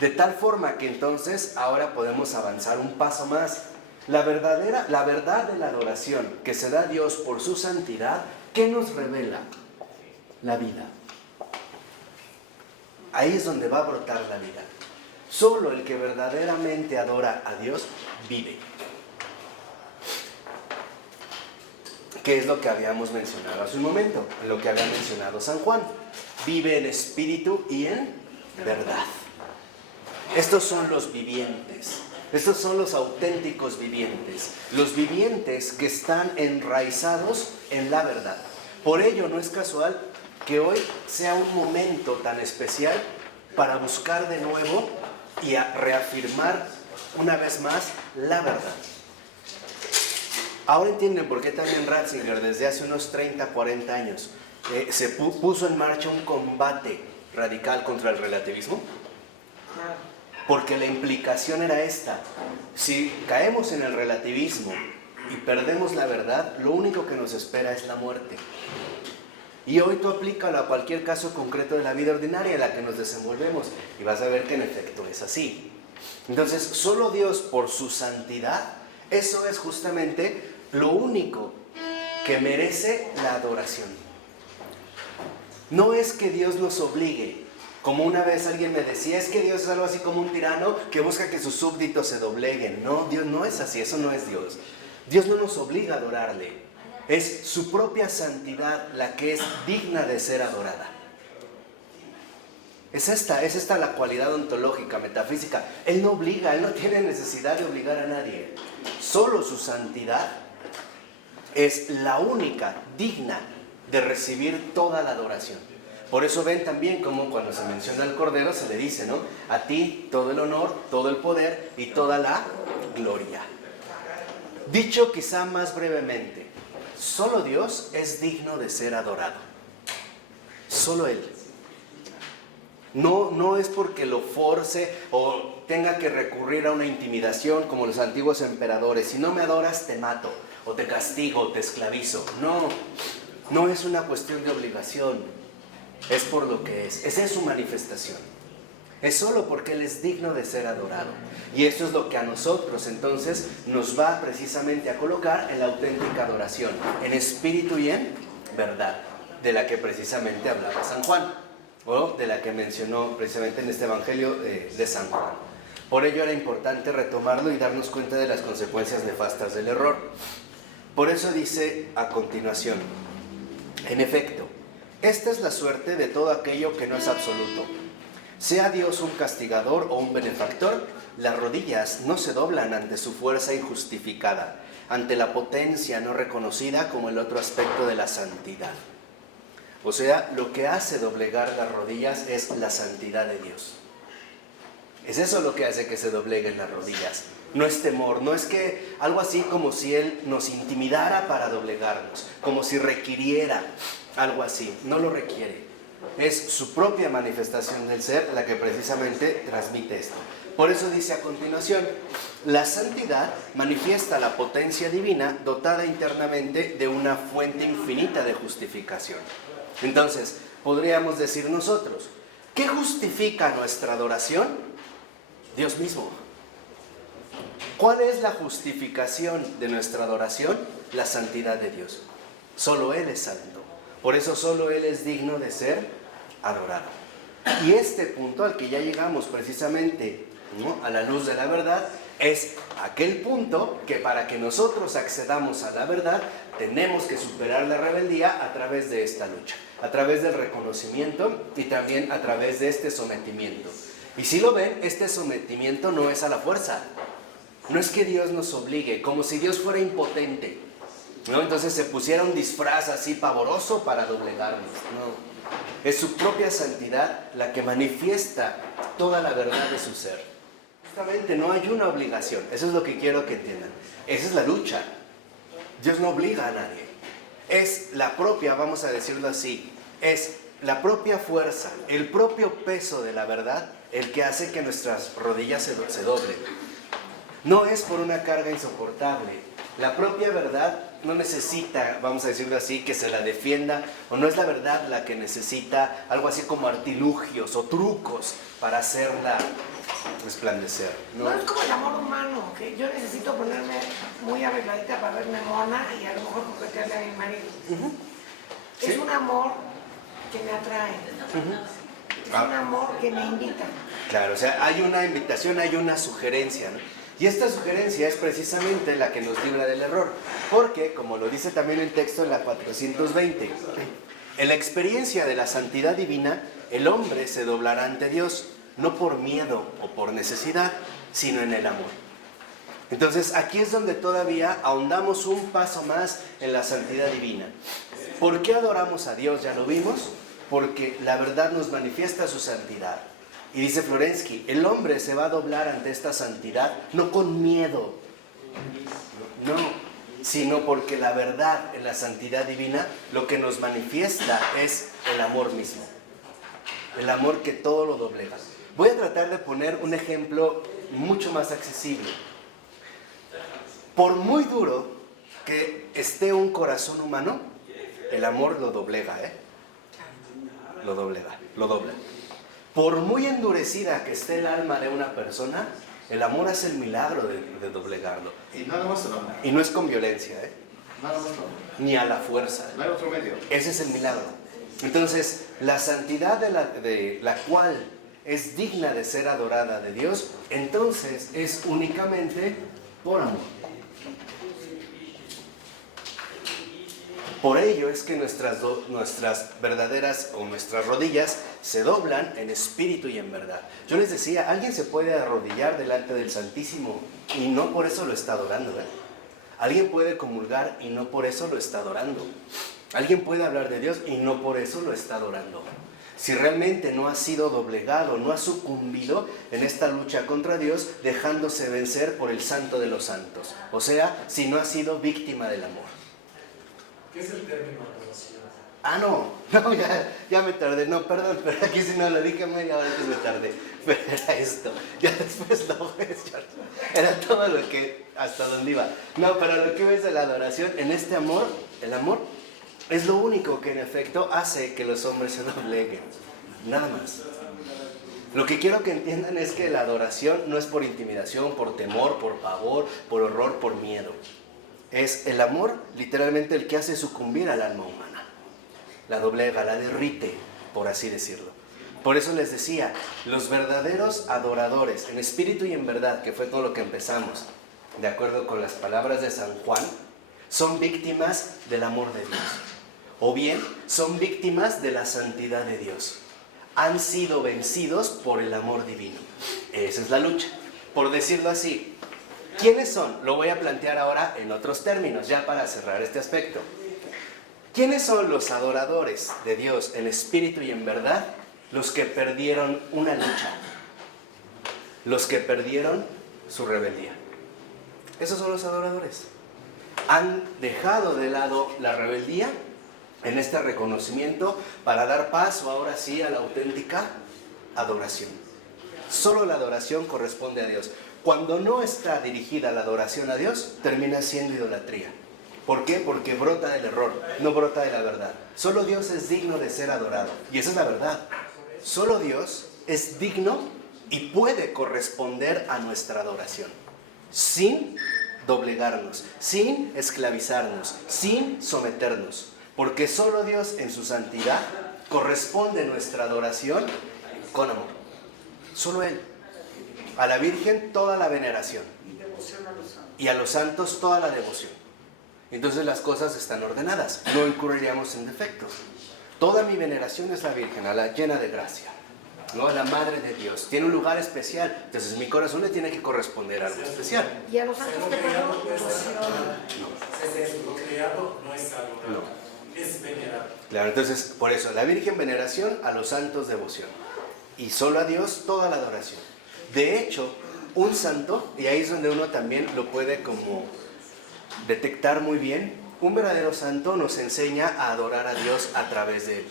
De tal forma que entonces ahora podemos avanzar un paso más. La verdad de la adoración que se da a Dios por su santidad, ¿qué nos revela? La vida. Ahí es donde va a brotar la vida. Solo el que verdaderamente adora a Dios vive. ¿Qué es lo que habíamos mencionado hace un momento? Lo que había mencionado San Juan. Vive en espíritu y en verdad. Estos son los vivientes. Estos son los auténticos vivientes. Los vivientes que están enraizados en la verdad. Por ello no es casual que hoy sea un momento tan especial para buscar de nuevo y a reafirmar una vez más la verdad. Ahora entienden por qué también Ratzinger desde hace unos 30, 40 años se puso en marcha un combate radical contra el relativismo. Porque la implicación era esta: si caemos en el relativismo y perdemos la verdad, lo único que nos espera es la muerte. Y hoy tú aplícalo a cualquier caso concreto de la vida ordinaria en la que nos desenvolvemos y vas a ver que en efecto es así. Entonces, solo Dios por su santidad, eso es justamente lo único que merece la adoración. No es que Dios nos obligue, como una vez alguien me decía, es que Dios es algo así como un tirano que busca que sus súbditos se dobleguen. No, Dios no es así, eso no es Dios. Dios no nos obliga a adorarle. Es su propia santidad la que es digna de ser adorada. Es esta la cualidad ontológica, metafísica. Él no obliga, Él no tiene necesidad de obligar a nadie. Solo su santidad es la única digna de recibir toda la adoración. Por eso ven también como cuando se menciona al Cordero se le dice, ¿no? A ti todo el honor, todo el poder y toda la gloria. Dicho quizá más brevemente, solo Dios es digno de ser adorado. Solo Él. No es porque lo force o tenga que recurrir a una intimidación como los antiguos emperadores. Si no me adoras te mato, o te castigo, o te esclavizo. No es una cuestión de obligación. Es por lo que es. Esa es su manifestación. Es solo porque Él es digno de ser adorado. Y eso es lo que a nosotros entonces nos va precisamente a colocar en la auténtica adoración, en espíritu y en verdad, de la que precisamente hablaba San Juan, o de la que mencionó precisamente en este Evangelio de San Juan. Por ello era importante retomarlo y darnos cuenta de las consecuencias nefastas del error. Por eso dice a continuación, en efecto, esta es la suerte de todo aquello que no es absoluto. Sea Dios un castigador o un benefactor, las rodillas no se doblan ante su fuerza injustificada, ante la potencia no reconocida como el otro aspecto de la santidad. O sea, lo que hace doblegar las rodillas es la santidad de Dios. Es eso lo que hace que se dobleguen las rodillas. No es temor, no es que algo así como si Él nos intimidara para doblegarnos, como si requiriera algo así. No lo requiere. Es su propia manifestación del ser la que precisamente transmite esto. Por eso dice a continuación, la santidad manifiesta la potencia divina dotada internamente de una fuente infinita de justificación. Entonces, podríamos decir nosotros, ¿qué justifica nuestra adoración? Dios mismo. ¿Cuál es la justificación de nuestra adoración? La santidad de Dios. Solo Él es santo. Por eso solo Él es digno de ser adorado. Y este punto al que ya llegamos precisamente, ¿no?, a la luz de la verdad, es aquel punto que para que nosotros accedamos a la verdad tenemos que superar la rebeldía a través de esta lucha, a través del reconocimiento y también a través de este sometimiento. Y si lo ven, este sometimiento no es a la fuerza. No es que Dios nos obligue, como si Dios fuera impotente, ¿no? Entonces se pusiera un disfraz así pavoroso para doblegarnos. No. Es su propia santidad la que manifiesta toda la verdad de su ser. Justamente no hay una obligación. Eso es lo que quiero que entiendan. Esa es la lucha. Dios no obliga a nadie. Es la propia, vamos a decirlo así, es la propia fuerza, el propio peso de la verdad el que hace que nuestras rodillas se doblen. No es por una carga insoportable. La propia verdad no necesita, vamos a decirlo así, que se la defienda, o no es la verdad la que necesita algo así como artilugios o trucos para hacerla resplandecer. No es como el amor humano, que yo necesito ponerme muy arregladita para verme mona y a lo mejor coquetearle a mi marido. ¿Sí? Es un amor que me atrae. Es un amor que me invita. Claro, o sea, hay una invitación, hay una sugerencia, ¿no? Y esta sugerencia es precisamente la que nos libra del error, porque, como lo dice también el texto en la 420, en la experiencia de la santidad divina, el hombre se doblará ante Dios, no por miedo o por necesidad, sino en el amor. Entonces, aquí es donde todavía ahondamos un paso más en la santidad divina. ¿Por qué adoramos a Dios? Ya lo vimos, porque la verdad nos manifiesta su santidad. Y dice Florensky, el hombre se va a doblar ante esta santidad, no con miedo, no, sino porque la verdad en la santidad divina lo que nos manifiesta es el amor mismo. El amor que todo lo doblega. Voy a tratar de poner un ejemplo mucho más accesible. Por muy duro que esté un corazón humano, el amor lo doblega, Lo doblega, lo dobla. Por muy endurecida que esté el alma de una persona, el amor hace el milagro de doblegarlo. Y nada más el amor. Y no es con violencia, Nada más el amor. ni a la fuerza. No hay otro medio. Ese es el milagro. Entonces, la santidad de la cual es digna de ser adorada de Dios, entonces es únicamente por amor. Por ello es que nuestras verdaderas o nuestras rodillas se doblan en espíritu y en verdad. Yo les decía, alguien se puede arrodillar delante del Santísimo y no por eso lo está adorando, Alguien puede comulgar y no por eso lo está adorando. Alguien puede hablar de Dios y no por eso lo está adorando. Si realmente no ha sido doblegado, no ha sucumbido en esta lucha contra Dios, dejándose vencer por el Santo de los Santos. O sea, si no ha sido víctima del amor. ¿Qué es el término adoración? Ah, no, ya me tardé. No, perdón, pero aquí si no lo dije media hora antes me tardé. Pero era esto. Ya después lo ves, George. Era todo lo que, hasta donde iba. No, pero lo que ves de la adoración, en este amor, el amor es lo único que en efecto hace que los hombres se dobleguen. Nada más. Lo que quiero que entiendan es que la adoración no es por intimidación, por temor, por pavor, por horror, por miedo. Es el amor, literalmente, el que hace sucumbir al alma humana. La doblega, la derrite, por así decirlo. Por eso les decía, los verdaderos adoradores, en espíritu y en verdad, que fue todo lo que empezamos, de acuerdo con las palabras de San Juan, son víctimas del amor de Dios. O bien, son víctimas de la santidad de Dios. Han sido vencidos por el amor divino. Esa es la lucha. Por decirlo así, ¿quiénes son? Lo voy a plantear ahora en otros términos, ya para cerrar este aspecto. ¿Quiénes son los adoradores de Dios en espíritu y en verdad? Los que perdieron una lucha. Los que perdieron su rebeldía. Esos son los adoradores. Han dejado de lado la rebeldía en este reconocimiento para dar paso ahora sí a la auténtica adoración. Solo la adoración corresponde a Dios. Cuando no está dirigida la adoración a Dios, termina siendo idolatría. ¿Por qué? Porque brota del error, no brota de la verdad. Solo Dios es digno de ser adorado. Y esa es la verdad. Solo Dios es digno y puede corresponder a nuestra adoración. Sin doblegarnos, sin esclavizarnos, sin someternos. Porque solo Dios en su santidad corresponde nuestra adoración con amor. Solo Él. A la Virgen toda la veneración. Y a los santos toda la devoción. Entonces las cosas están ordenadas. No incurriríamos en defectos. Toda mi veneración es la Virgen, a la llena de gracia. ¿No? A la Madre de Dios. Tiene un lugar especial. Entonces mi corazón le tiene que corresponder a algo especial. ¿Y a los santos Lo qué creado pasó? no es adorado. Lo creado no es adorado. Es venerado. Claro, entonces por eso, la Virgen veneración, a los santos devoción. Y solo a Dios toda la adoración. De hecho, un santo, y ahí es donde uno también lo puede como detectar muy bien, un verdadero santo nos enseña a adorar a Dios a través de él.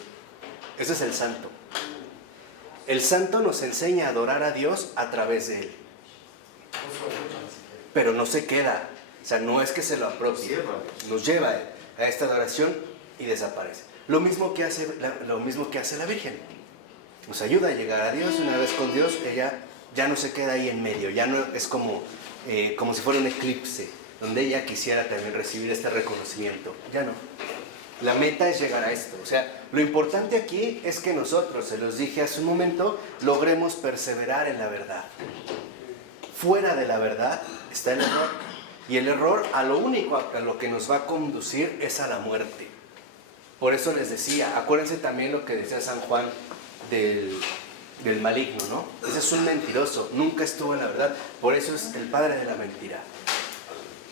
Ese es el santo. El santo nos enseña a adorar a Dios a través de él. Pero no se queda, o sea, no es que se lo apropie, nos lleva a esta adoración y desaparece. Lo mismo que hace la Virgen. Nos ayuda a llegar a Dios, y una vez con Dios, ella ya no se queda ahí en medio, ya no es como si fuera un eclipse, donde ella quisiera también recibir este reconocimiento. Ya no. La meta es llegar a esto. O sea, lo importante aquí es que nosotros, se los dije hace un momento, logremos perseverar en la verdad. Fuera de la verdad está el error. Y el error a lo único a lo que nos va a conducir es a la muerte. Por eso les decía, acuérdense también lo que decía San Juan del maligno, ¿no? Ese es un mentiroso, nunca estuvo en la verdad. Por eso es el padre de la mentira.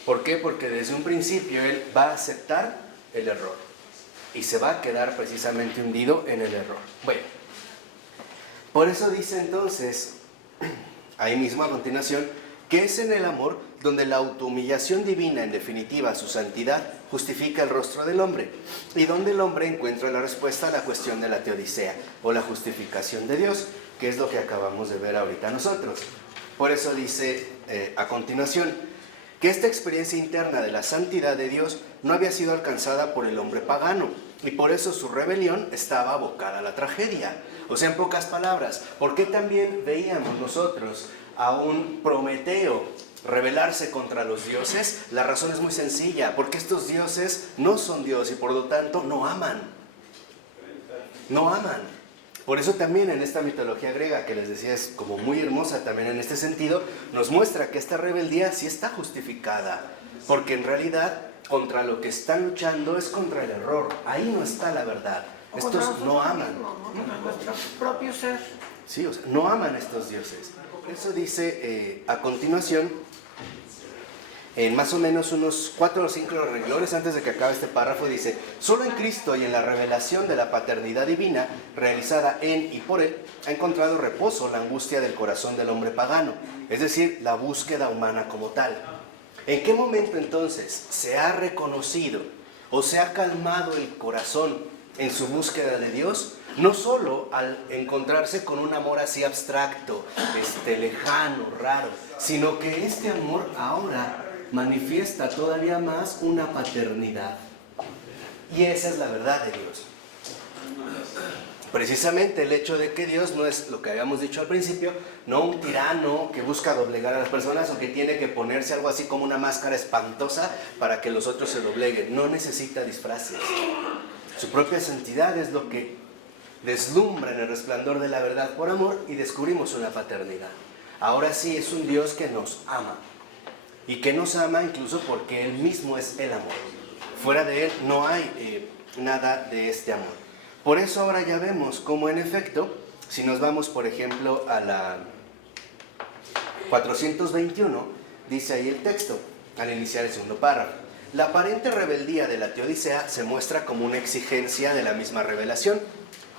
¿Por qué? Porque desde un principio él va a aceptar el error y se va a quedar precisamente hundido en el error. Bueno, por eso dice entonces, ahí mismo a continuación, que es en el amor donde la autohumillación divina, en definitiva su santidad, justifica el rostro del hombre, y donde el hombre encuentra la respuesta a la cuestión de la teodicea, o la justificación de Dios, que es lo que acabamos de ver ahorita nosotros. Por eso dice a continuación, que esta experiencia interna de la santidad de Dios no había sido alcanzada por el hombre pagano, y por eso su rebelión estaba abocada a la tragedia. O sea, en pocas palabras, ¿por qué también veíamos nosotros a un Prometeo rebelarse contra los dioses? La razón es muy sencilla, porque estos dioses no son Dios y por lo tanto no aman. No aman. Por eso también en esta mitología griega, que les decía es como muy hermosa también en este sentido, nos muestra que esta rebeldía sí está justificada, porque en realidad contra lo que están luchando es contra el error. Ahí no está la verdad. Estos no aman. Contra nuestro propio ser. Sí, o sea, no aman a estos dioses. Por eso dice a continuación, en más o menos unos 4 o 5 renglones antes de que acabe este párrafo, dice: solo en Cristo y en la revelación de la paternidad divina, realizada en y por Él, ha encontrado reposo la angustia del corazón del hombre pagano, es decir, la búsqueda humana como tal. ¿En qué momento entonces se ha reconocido o se ha calmado el corazón en su búsqueda de Dios? No solo al encontrarse con un amor así abstracto, lejano, raro, sino que este amor ahora manifiesta todavía más una paternidad. Y esa es la verdad de Dios. Precisamente el hecho de que Dios no es lo que habíamos dicho al principio, no un tirano que busca doblegar a las personas o que tiene que ponerse algo así como una máscara espantosa para que los otros se dobleguen. No necesita disfraces. Su propia santidad es lo que deslumbra en el resplandor de la verdad por amor, y descubrimos una paternidad. Ahora sí es un Dios que nos ama, y que nos ama incluso porque Él mismo es el amor. Fuera de Él no hay nada de este amor. Por eso ahora ya vemos cómo en efecto, si nos vamos por ejemplo a la 421, dice ahí el texto, al iniciar el segundo párrafo: la aparente rebeldía de la teodicea se muestra como una exigencia de la misma revelación,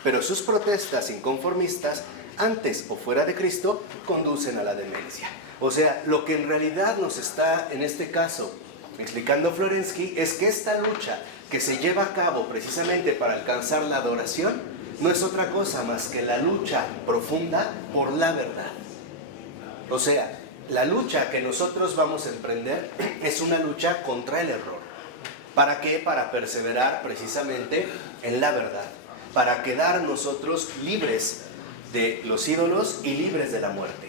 pero sus protestas inconformistas, antes o fuera de Cristo, conducen a la demencia. O sea, lo que en realidad nos está, en este caso, explicando Florensky, es que esta lucha que se lleva a cabo precisamente para alcanzar la adoración, no es otra cosa más que la lucha profunda por la verdad. O sea, la lucha que nosotros vamos a emprender es una lucha contra el error. ¿Para qué? Para perseverar precisamente en la verdad, para quedar nosotros libres de los ídolos y libres de la muerte.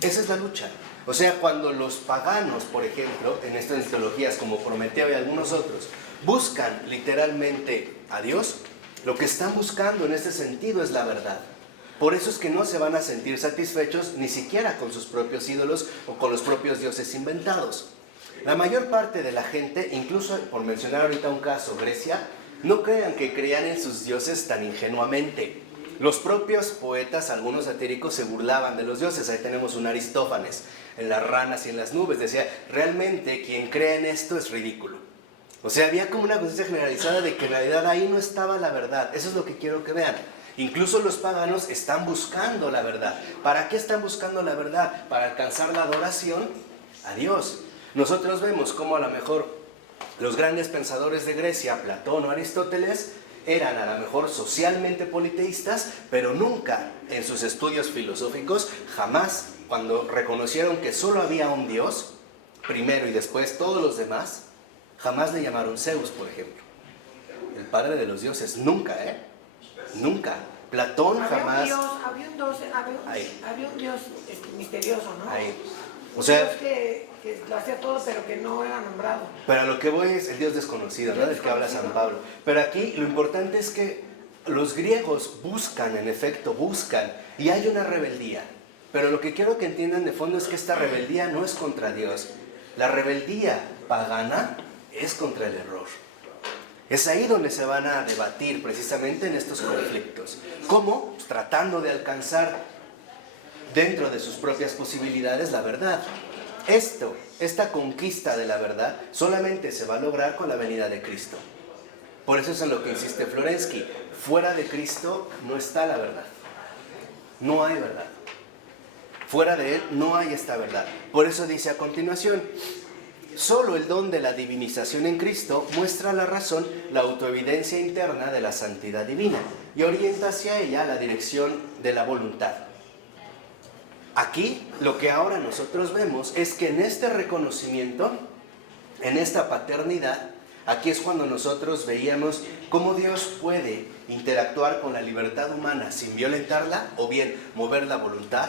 Esa es la lucha. O sea, cuando los paganos, por ejemplo, en estas mitologías como Prometeo y algunos otros, buscan literalmente a Dios, lo que están buscando en este sentido es la verdad. Por eso es que no se van a sentir satisfechos ni siquiera con sus propios ídolos o con los propios dioses inventados. La mayor parte de la gente, incluso por mencionar ahorita un caso, Grecia, no crean que creían en sus dioses tan ingenuamente. Los propios poetas, algunos satíricos, se burlaban de los dioses. Ahí tenemos un Aristófanes, en las ranas y en las nubes. Decía, realmente quien cree en esto es ridículo. O sea, había como una conciencia generalizada de que en realidad ahí no estaba la verdad. Eso es lo que quiero que vean. Incluso los paganos están buscando la verdad. ¿Para qué están buscando la verdad? Para alcanzar la adoración a Dios. Nosotros vemos cómo a lo mejor los grandes pensadores de Grecia, Platón o Aristóteles, eran a lo mejor socialmente politeístas, pero nunca en sus estudios filosóficos, jamás, cuando reconocieron que solo había un Dios, primero y después todos los demás, jamás le llamaron Zeus, por ejemplo. El padre de los dioses, nunca, nunca. Platón jamás... Había un Dios misterioso, ¿no? Ahí. O sea, Dios que lo hacía todo, pero que no era nombrado. pero a lo que voy es el Dios desconocido, ¿no? Del que habla San Pablo. Pero aquí lo importante es que los griegos buscan, en efecto, buscan, y hay una rebeldía. Pero lo que quiero que entiendan de fondo es que esta rebeldía no es contra Dios. La rebeldía pagana es contra el error. Es ahí donde se van a debatir precisamente en estos conflictos. ¿Cómo? Pues tratando de alcanzar dentro de sus propias posibilidades la verdad. Esta conquista de la verdad solamente se va a lograr con la venida de Cristo. Por eso es en lo que insiste Florensky. Fuera de Cristo no está la verdad. No hay verdad. Fuera de Él no hay esta verdad. Por eso dice a continuación, solo el don de la divinización en Cristo muestra la razón, la autoevidencia interna de la santidad divina y orienta hacia ella la dirección de la voluntad. Aquí lo que ahora nosotros vemos es que en este reconocimiento, en esta paternidad, aquí es cuando nosotros veíamos cómo Dios puede interactuar con la libertad humana sin violentarla o bien mover la voluntad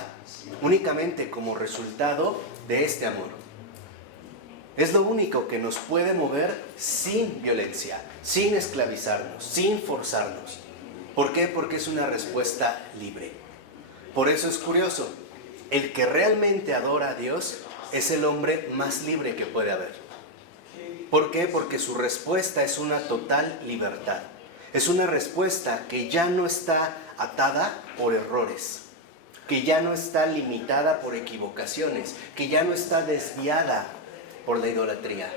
únicamente como resultado de este amor. Es lo único que nos puede mover sin violencia, sin esclavizarnos, sin forzarnos. ¿Por qué? Porque es una respuesta libre. Por eso es curioso, el que realmente adora a Dios es el hombre más libre que puede haber. ¿Por qué? Porque su respuesta es una total libertad. Es una respuesta que ya no está atada por errores, que ya no está limitada por equivocaciones, que ya no está desviada por la idolatría,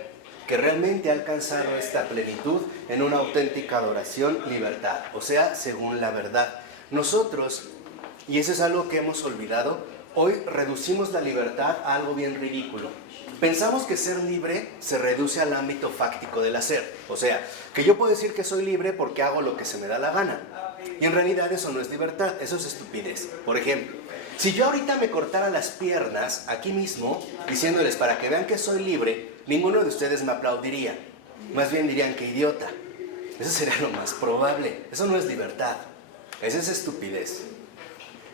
que realmente ha alcanzado esta plenitud en una auténtica adoración, libertad, o sea, según la verdad. Nosotros, y eso es algo que hemos olvidado, hoy reducimos la libertad a algo bien ridículo. Pensamos que ser libre se reduce al ámbito fáctico del hacer. O sea, que yo puedo decir que soy libre porque hago lo que se me da la gana. Y en realidad eso no es libertad, eso es estupidez. Por ejemplo, si yo ahorita me cortara las piernas aquí mismo, diciéndoles para que vean que soy libre, ninguno de ustedes me aplaudiría. Más bien dirían que idiota. Eso sería lo más probable. Eso no es libertad, eso es estupidez.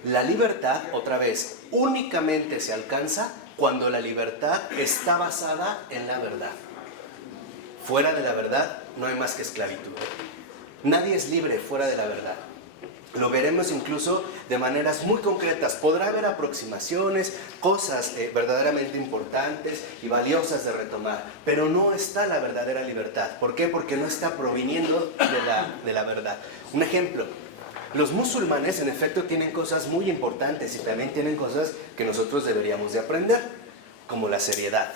La libertad, otra vez, únicamente se alcanza cuando la libertad está basada en la verdad. Fuera de la verdad no hay más que esclavitud. Nadie es libre fuera de la verdad. Lo veremos incluso de maneras muy concretas. Podrá haber aproximaciones, cosas verdaderamente importantes y valiosas de retomar, pero no está la verdadera libertad. ¿Por qué? Porque no está proviniendo de la verdad. Un ejemplo. Los musulmanes, en efecto, tienen cosas muy importantes y también tienen cosas que nosotros deberíamos de aprender, como la seriedad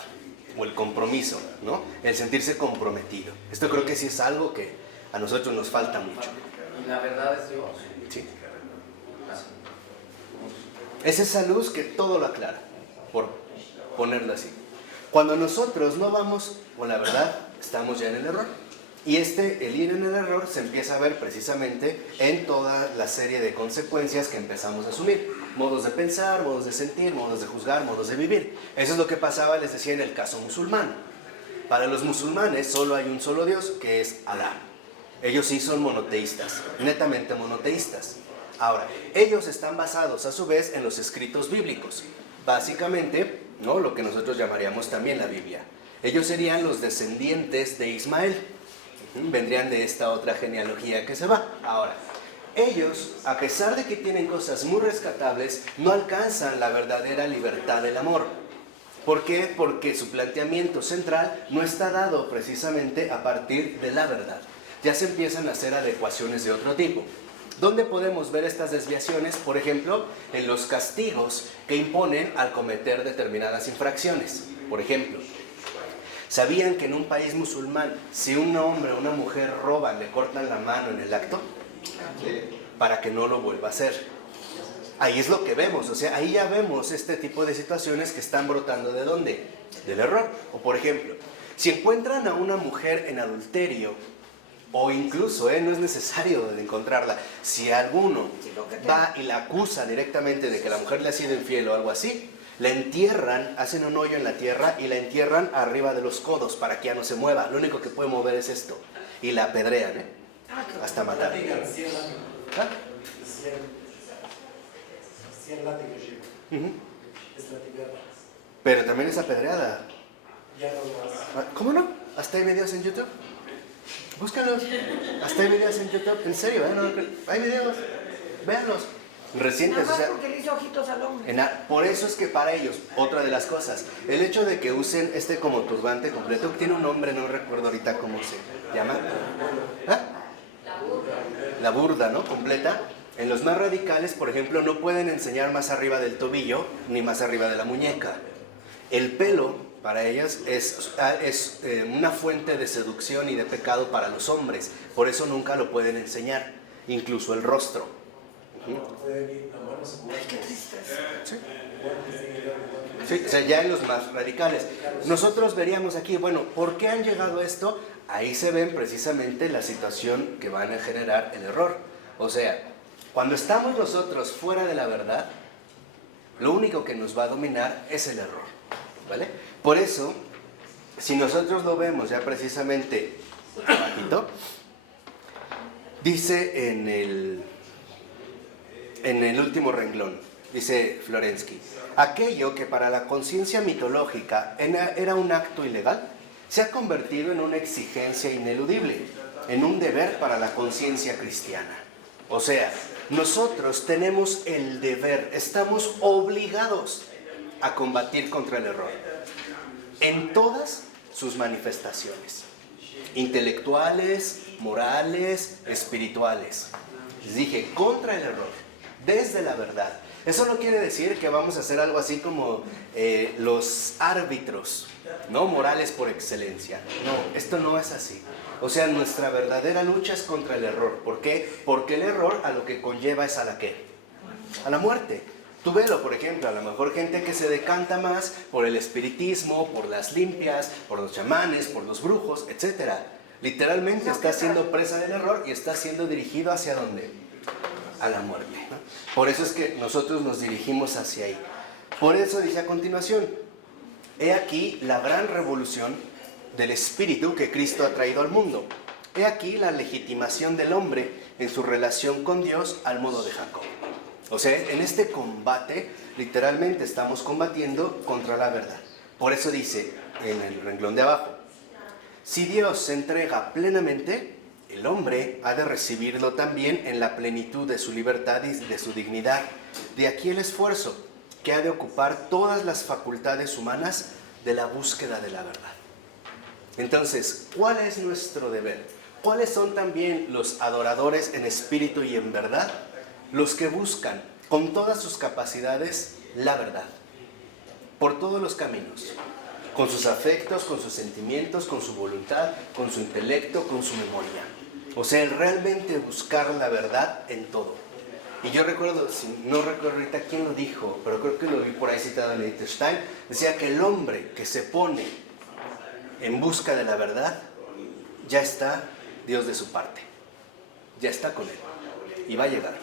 o el compromiso, ¿no? El sentirse comprometido. Esto creo que sí es algo que a nosotros nos falta mucho. Y la verdad es Dios. Sí. Es esa luz que todo lo aclara, por ponerlo así. Cuando nosotros no vamos con la verdad, estamos ya en el error. Y el ir en el error se empieza a ver precisamente en toda la serie de consecuencias que empezamos a asumir. Modos de pensar, modos de sentir, modos de juzgar, modos de vivir. Eso es lo que pasaba, les decía, en el caso musulmán. Para los musulmanes solo hay un solo Dios, que es Alá. Ellos sí son monoteístas, netamente monoteístas. Ahora, ellos están basados a su vez en los escritos bíblicos. Básicamente, ¿no?, lo que nosotros llamaríamos también la Biblia. Ellos serían los descendientes de Ismael. Vendrían de esta otra genealogía que se va. Ahora, ellos, a pesar de que tienen cosas muy rescatables, no alcanzan la verdadera libertad del amor. ¿Por qué? Porque su planteamiento central no está dado precisamente a partir de la verdad. Ya se empiezan a hacer adecuaciones de otro tipo. ¿Dónde podemos ver estas desviaciones? Por ejemplo, en los castigos que imponen al cometer determinadas infracciones. Por ejemplo, ¿sabían que en un país musulmán, si un hombre o una mujer roban, le cortan la mano en el acto? Para que no lo vuelva a hacer. Ahí es lo que vemos, o sea, ahí ya vemos este tipo de situaciones que están brotando ¿de dónde? Del error. O por ejemplo, si encuentran a una mujer en adulterio, o incluso, no es necesario encontrarla, si alguno va y la acusa directamente de que la mujer le ha sido infiel o algo así, la entierran, hacen un hoyo en la tierra y la entierran arriba de los codos para que ya no se mueva. Lo único que puede mover es esto. Y la apedrean, hasta matar. ¿Ah? 100 látigos lleva. Uh-huh. Es latigada. pero también es apedreada. Ya no más. ¿Cómo no? Hasta hay videos en YouTube. Búscalos. Hasta hay videos en YouTube. En serio, ¿eh? No, hay videos. Véanlos. Recientes, Nada o más sea. porque le hizo ojitos al hombre. Por eso es que para ellos, otra de las cosas, el hecho de que usen este como turbante completo, tiene un nombre, no recuerdo ahorita cómo se llama. ¿Ah? La burda, ¿no? Completa. En los más radicales, por ejemplo, no pueden enseñar más arriba del tobillo ni más arriba de la muñeca. El pelo, para ellos, es una fuente de seducción y de pecado para los hombres. Por eso nunca lo pueden enseñar, incluso el rostro. Ay, qué tristeza. Sí, o sea, ya en los más radicales. Nosotros veríamos aquí, bueno, ¿por qué han llegado a esto? Ahí se ven precisamente la situación que van a generar el error. O sea, cuando estamos nosotros fuera de la verdad, lo único que nos va a dominar es el error, ¿vale? Por eso, si nosotros lo vemos ya precisamente abajito, dice en el último renglón, dice Florensky, aquello que para la conciencia mitológica era un acto ilegal, se ha convertido en una exigencia ineludible, en un deber para la conciencia cristiana. O sea, nosotros tenemos el deber, estamos obligados a combatir contra el error, en todas sus manifestaciones, intelectuales, morales, espirituales. Les dije, contra el error, desde la verdad. Eso no quiere decir que vamos a hacer algo así como los árbitros, ¿no? Morales por excelencia. No, esto no es así. O sea, nuestra verdadera lucha es contra el error. ¿Por qué? Porque el error a lo que conlleva es a la ¿qué? A la muerte. Tú velo, por ejemplo, a lo mejor gente que se decanta más por el espiritismo, por las limpias, por los chamanes, por los brujos, etc. Literalmente está siendo presa del error y está siendo dirigido ¿hacia dónde? A la muerte, ¿no? Por eso es que nosotros nos dirigimos hacia ahí. Por eso dice a continuación, he aquí la gran revolución del espíritu que Cristo ha traído al mundo. He aquí la legitimación del hombre en su relación con Dios al modo de Jacob. O sea, en este combate, literalmente estamos combatiendo contra la verdad. Por eso dice en el renglón de abajo, si Dios se entrega plenamente, el hombre ha de recibirlo también en la plenitud de su libertad y de su dignidad. De aquí el esfuerzo que ha de ocupar todas las facultades humanas de la búsqueda de la verdad. Entonces, ¿cuál es nuestro deber? ¿Cuáles son también los adoradores en espíritu y en verdad? Los que buscan con todas sus capacidades la verdad, por todos los caminos, con sus afectos, con sus sentimientos, con su voluntad, con su intelecto, con su memoria. O sea, realmente buscar la verdad en todo. Y yo recuerdo, no recuerdo ahorita quién lo dijo, pero creo que lo vi por ahí citado en Edith Stein, decía que el hombre que se pone en busca de la verdad, ya está Dios de su parte, ya está con él y va a llegar.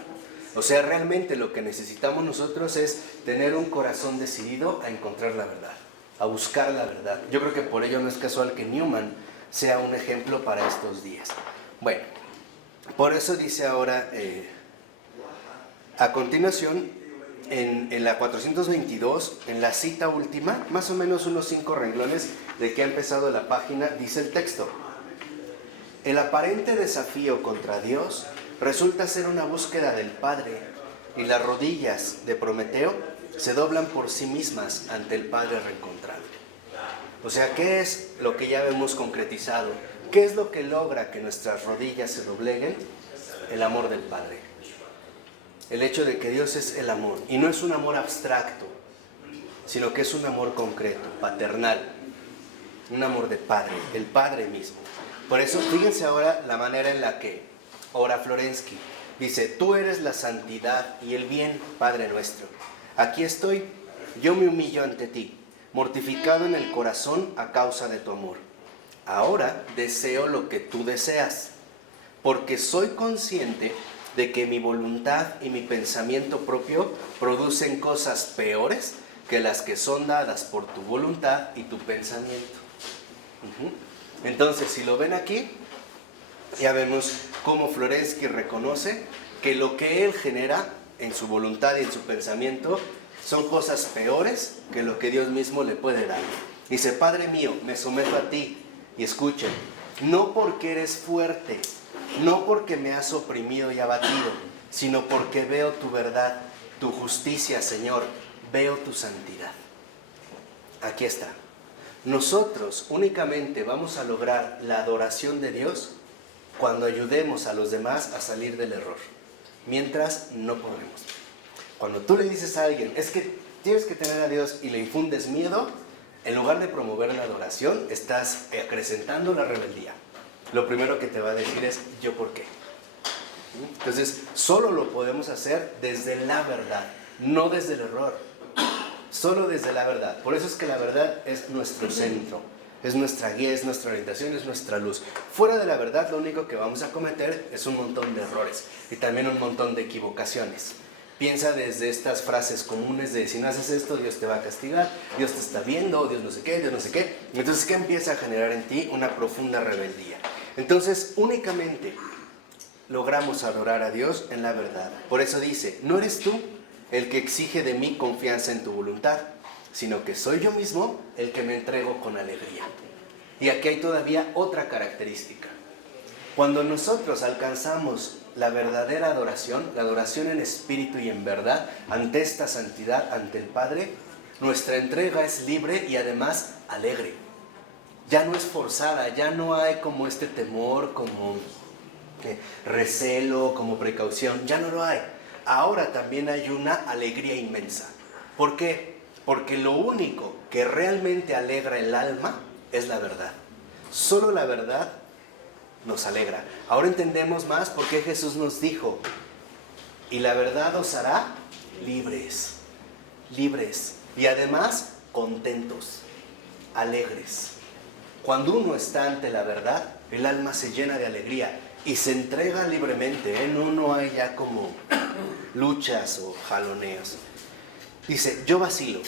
O sea, realmente lo que necesitamos nosotros es tener un corazón decidido a encontrar la verdad, a buscar la verdad. Yo creo que por ello no es casual que Newman sea un ejemplo para estos días. Bueno, por eso dice ahora, a continuación, en la 422, en la cita última, más o menos unos 5 renglones de que ha empezado la página, dice el texto: el aparente desafío contra Dios resulta ser una búsqueda del Padre, y las rodillas de Prometeo se doblan por sí mismas ante el Padre reencontrado. O sea, ¿qué es lo que ya vemos concretizado? ¿Qué es lo que logra que nuestras rodillas se dobleguen? El amor del Padre. El hecho de que Dios es el amor, y no es un amor abstracto, sino que es un amor concreto, paternal, un amor de Padre, el Padre mismo. Por eso, fíjense ahora la manera en la que ora Florensky. Dice, tú eres la santidad y el bien, Padre nuestro. Aquí estoy, yo me humillo ante ti, mortificado en el corazón a causa de tu amor. Ahora deseo lo que tú deseas, porque soy consciente de que mi voluntad y mi pensamiento propio producen cosas peores que las que son dadas por tu voluntad y tu pensamiento. Entonces, si lo ven aquí, ya vemos cómo Florensky reconoce que lo que él genera en su voluntad y en su pensamiento Son cosas peores que lo que Dios mismo le puede dar. Dice, Padre mío, me someto a ti. Y escuchen, no porque eres fuerte, no porque me has oprimido y abatido, sino porque veo tu verdad, tu justicia, Señor, veo tu santidad. Aquí está. Nosotros únicamente vamos a lograr la adoración de Dios cuando ayudemos a los demás a salir del error. Mientras, no podemos. Cuando tú le dices a alguien, es que tienes que tener a Dios y le infundes miedo, en lugar de promover la adoración, estás acrecentando la rebeldía. Lo primero que te va a decir es, ¿yo por qué? Entonces, solo lo podemos hacer desde la verdad, no desde el error. Solo desde la verdad. Por eso es que la verdad es nuestro centro, es nuestra guía, es nuestra orientación, es nuestra luz. Fuera de la verdad, lo único que vamos a cometer es un montón de errores y también un montón de equivocaciones. Piensa desde estas frases comunes de si no haces esto, Dios te va a castigar, Dios te está viendo, Dios no sé qué, Dios no sé qué. Entonces, ¿qué empieza a generar en ti? Una profunda rebeldía. Entonces, únicamente logramos adorar a Dios en la verdad. Por eso dice, no eres tú el que exige de mí confianza en tu voluntad, sino que soy yo mismo el que me entrego con alegría. Y aquí hay todavía otra característica. Cuando nosotros alcanzamos la verdadera adoración, la adoración en espíritu y en verdad, ante esta santidad, ante el Padre, nuestra entrega es libre y además alegre. Ya no es forzada, ya no hay como este temor, como recelo, como precaución, ya no lo hay. Ahora también hay una alegría inmensa. ¿Por qué? Porque lo único que realmente alegra el alma es la verdad. Solo la verdad nos alegra. Ahora entendemos más por qué Jesús nos dijo, y la verdad os hará libres, libres, y además contentos, alegres. Cuando uno está ante la verdad, el alma se llena de alegría y se entrega libremente, no hay ya como luchas o jaloneos. Dice, yo vacilo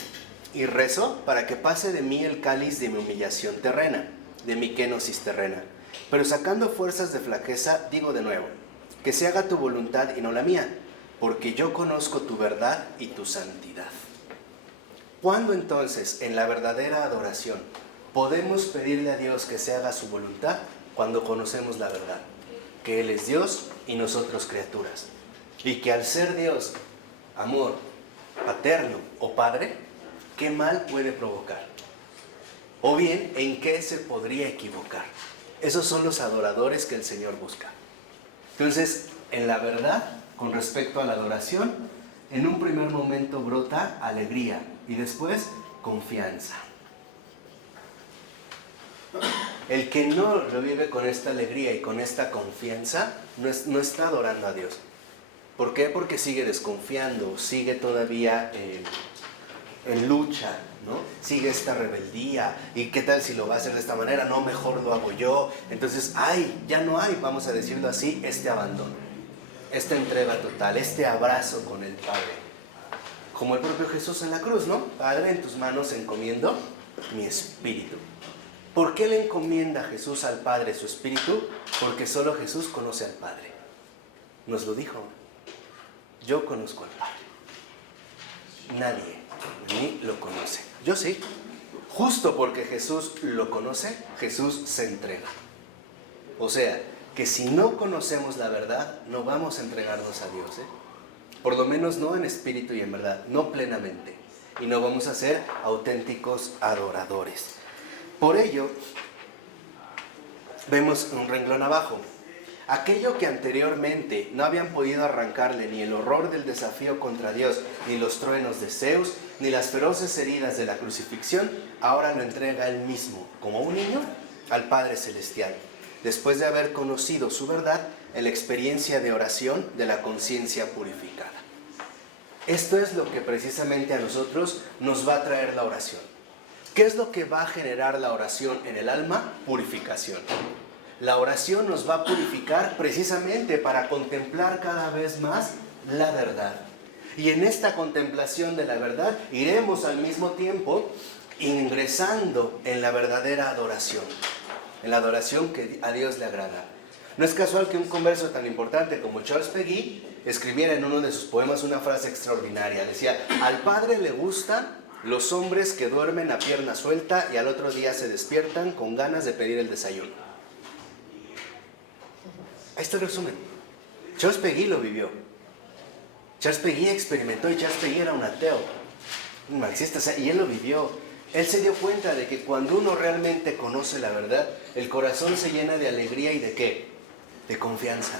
y rezo para que pase de mí el cáliz de mi humillación terrena, de mi kenosis terrena. Pero sacando fuerzas de flaqueza, digo de nuevo, que se haga tu voluntad y no la mía, porque yo conozco tu verdad y tu santidad. ¿Cuándo entonces, en la verdadera adoración, podemos pedirle a Dios que se haga su voluntad? Cuando conocemos la verdad, que Él es Dios y nosotros criaturas. Y que al ser Dios, amor, paterno o padre, ¿qué mal puede provocar? O bien, ¿en qué se podría equivocar? Esos son los adoradores que el Señor busca. Entonces, en la verdad, con respecto a la adoración, en un primer momento brota alegría y después confianza. El que no lo vive con esta alegría y con esta confianza, no está adorando a Dios. ¿Por qué? Porque sigue desconfiando, sigue todavía en lucha, ¿no? Sigue esta rebeldía. ¿Y qué tal si lo va a hacer de esta manera? No, mejor lo hago yo. Entonces, ya no hay, vamos a decirlo así, este abandono, esta entrega total, este abrazo con el Padre. Como el propio Jesús en la cruz, ¿no? Padre, en tus manos encomiendo mi espíritu. ¿Por qué le encomienda Jesús al Padre su espíritu? Porque solo Jesús conoce al Padre. Nos lo dijo. Yo conozco al Padre. Nadie ni lo conoce. Yo sí. Justo porque Jesús lo conoce, Jesús se entrega. O sea, que si no conocemos la verdad, no vamos a entregarnos a Dios, Por lo menos no en espíritu y en verdad, no plenamente. Y no vamos a ser auténticos adoradores. Por ello, vemos un renglón abajo. Aquello que anteriormente no habían podido arrancarle ni el horror del desafío contra Dios, ni los truenos de Zeus, ni las feroces heridas de la crucifixión, ahora lo entrega él mismo, como un niño, al Padre Celestial, después de haber conocido su verdad en la experiencia de oración de la conciencia purificada. Esto es lo que precisamente a nosotros nos va a traer la oración. ¿Qué es lo que va a generar la oración en el alma? Purificación. La oración nos va a purificar precisamente para contemplar cada vez más la verdad. Y en esta contemplación de la verdad iremos al mismo tiempo ingresando en la verdadera adoración, en la adoración que a Dios le agrada. No es casual que un converso tan importante como Charles Peguy escribiera en uno de sus poemas una frase extraordinaria. Decía, al Padre le gustan los hombres que duermen a pierna suelta y al otro día se despiertan con ganas de pedir el desayuno. Ahí está el resumen. Charles Peguy lo vivió. Charles Peguy experimentó, y Charles Peguy era un ateo, un marxista, y él lo vivió. Él se dio cuenta de que cuando uno realmente conoce la verdad, el corazón se llena de alegría y ¿de qué? De confianza.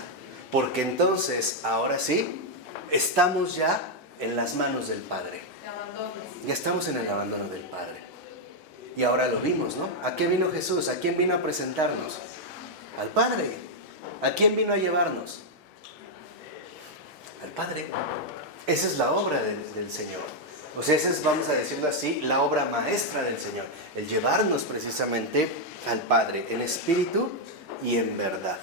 Porque entonces, ahora sí, estamos ya en las manos del Padre. Te abandones. Ya estamos en el abandono del Padre. Y ahora lo vimos, ¿no? ¿A qué vino Jesús? ¿A quién vino a presentarnos? Al Padre. ¿A quién vino a llevarnos? Al Padre. Esa es la obra del Señor. O sea, esa es, vamos a decirlo así, la obra maestra del Señor. El llevarnos precisamente al Padre, en espíritu y en verdad.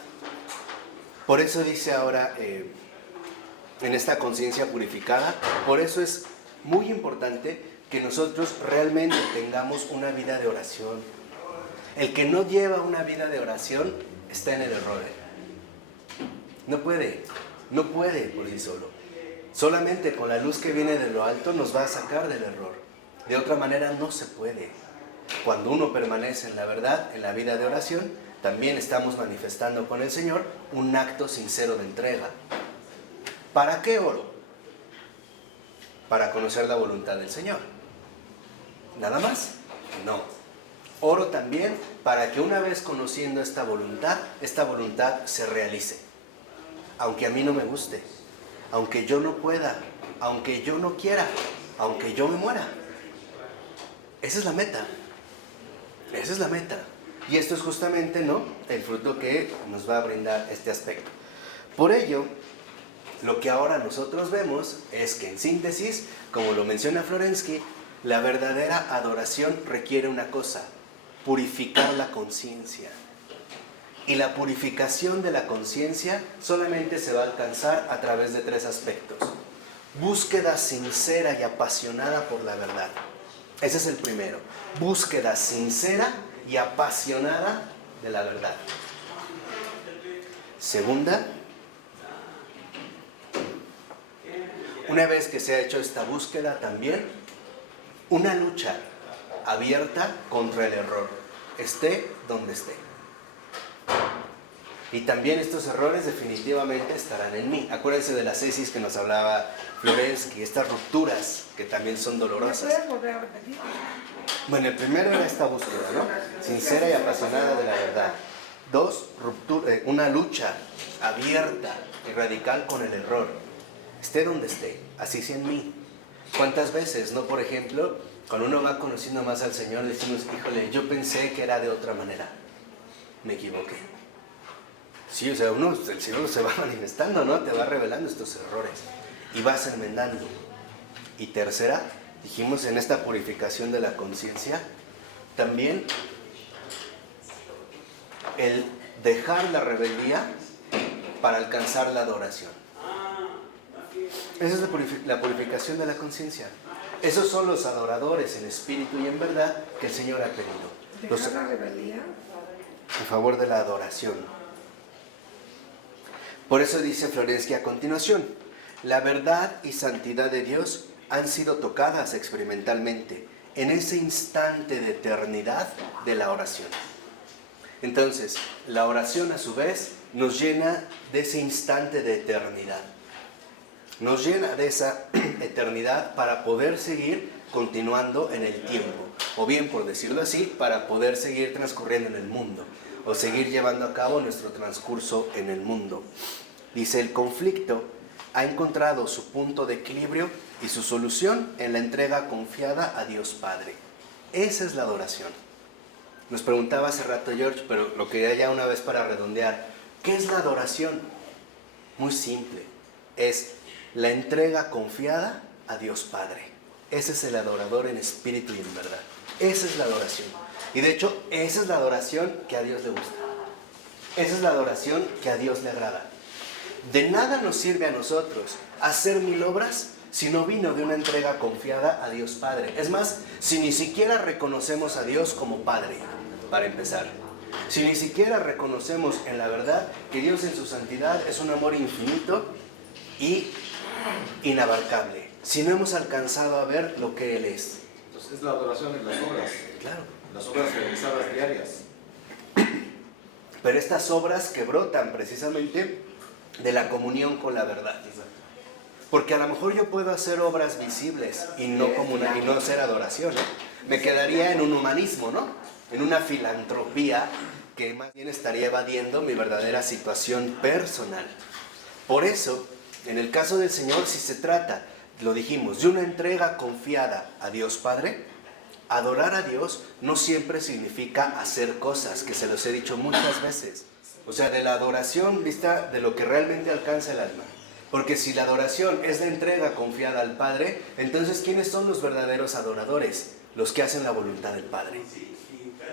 Por eso dice ahora, en esta conciencia purificada, por eso es muy importante que nosotros realmente tengamos una vida de oración. El que no lleva una vida de oración está en el error. No puede por sí solo. Solamente con la luz que viene de lo alto nos va a sacar del error. De otra manera no se puede. Cuando uno permanece en la verdad, en la vida de oración, también estamos manifestando con el Señor un acto sincero de entrega. ¿Para qué oro? Para conocer la voluntad del Señor. ¿Nada más? No. Oro también para que una vez conociendo esta voluntad se realice. Aunque a mí no me guste, aunque yo no pueda, aunque yo no quiera, aunque yo me muera. Esa es la meta. Esa es la meta. Y esto es justamente, ¿no?, el fruto que nos va a brindar este aspecto. Por ello, lo que ahora nosotros vemos es que, en síntesis, como lo menciona Florensky, la verdadera adoración requiere una cosa: purificar la conciencia. Y la purificación de la conciencia solamente se va a alcanzar a través de 3 aspectos. Búsqueda sincera y apasionada por la verdad. Ese es el primero. Búsqueda sincera y apasionada de la verdad. Segunda, una vez que se ha hecho esta búsqueda también, una lucha abierta contra el error, esté donde esté. Y también estos errores definitivamente estarán en mí. Acuérdense de la tesis que nos hablaba Florensky, estas rupturas que también son ¿Me dolorosas. puedes volver a repetir? Bueno, el primero era esta búsqueda, ¿no? Sincera y apasionada de la verdad. 2, una lucha abierta y radical con el error. Esté donde esté, así sea en mí. ¿Cuántas veces, no? Por ejemplo, cuando uno va conociendo más al Señor, decimos, híjole, yo pensé que era de otra manera. Me equivoqué. Sí, o sea, el Señor se va manifestando, ¿no? Te va revelando estos errores y vas enmendando. Y tercera, dijimos en esta purificación de la conciencia, también el dejar la rebeldía para alcanzar la adoración. Esa es la purificación de la conciencia. Esos son los adoradores en espíritu y en verdad que el Señor ha pedido. ¿Dejar la rebeldía? En favor de la adoración. Por eso dice Florensky a continuación: la verdad y santidad de Dios han sido tocadas experimentalmente en ese instante de eternidad de la oración. Entonces, la oración a su vez nos llena de ese instante de eternidad. Nos llena de esa eternidad para poder seguir continuando en el tiempo. O bien, por decirlo así, para poder seguir transcurriendo en el mundo. O seguir llevando a cabo nuestro transcurso en el mundo. Dice, el conflicto ha encontrado su punto de equilibrio y su solución en la entrega confiada a Dios Padre. Esa es la adoración. Nos preguntaba hace rato George, pero lo quería ya una vez para redondear. ¿Qué es la adoración? Muy simple. Es la entrega confiada a Dios Padre. Ese es el adorador en espíritu y en verdad. Esa es la adoración. Y de hecho, esa es la adoración que a Dios le gusta. Esa es la adoración que a Dios le agrada. De nada nos sirve a nosotros hacer 1000 obras si no vino de una entrega confiada a Dios Padre. Es más, si ni siquiera reconocemos a Dios como Padre, para empezar. Si ni siquiera reconocemos en la verdad que Dios en su santidad es un amor infinito y inabarcable, si no hemos alcanzado a ver lo que Él es. Entonces es la adoración en las obras. Claro. Las obras realizadas diarias. Pero estas obras que brotan precisamente de la comunión con la verdad. Porque a lo mejor yo puedo hacer obras visibles y no hacer adoración, ¿eh? Me quedaría en un humanismo, ¿no? En una filantropía que más bien estaría evadiendo mi verdadera situación personal. Por eso, en el caso del Señor, si se trata, lo dijimos, de una entrega confiada a Dios Padre, adorar a Dios no siempre significa hacer cosas, que se los he dicho muchas veces. O sea, de la adoración vista de lo que realmente alcanza el alma. Porque si la adoración es la entrega confiada al Padre, entonces ¿quiénes son los verdaderos adoradores? Los que hacen la voluntad del Padre.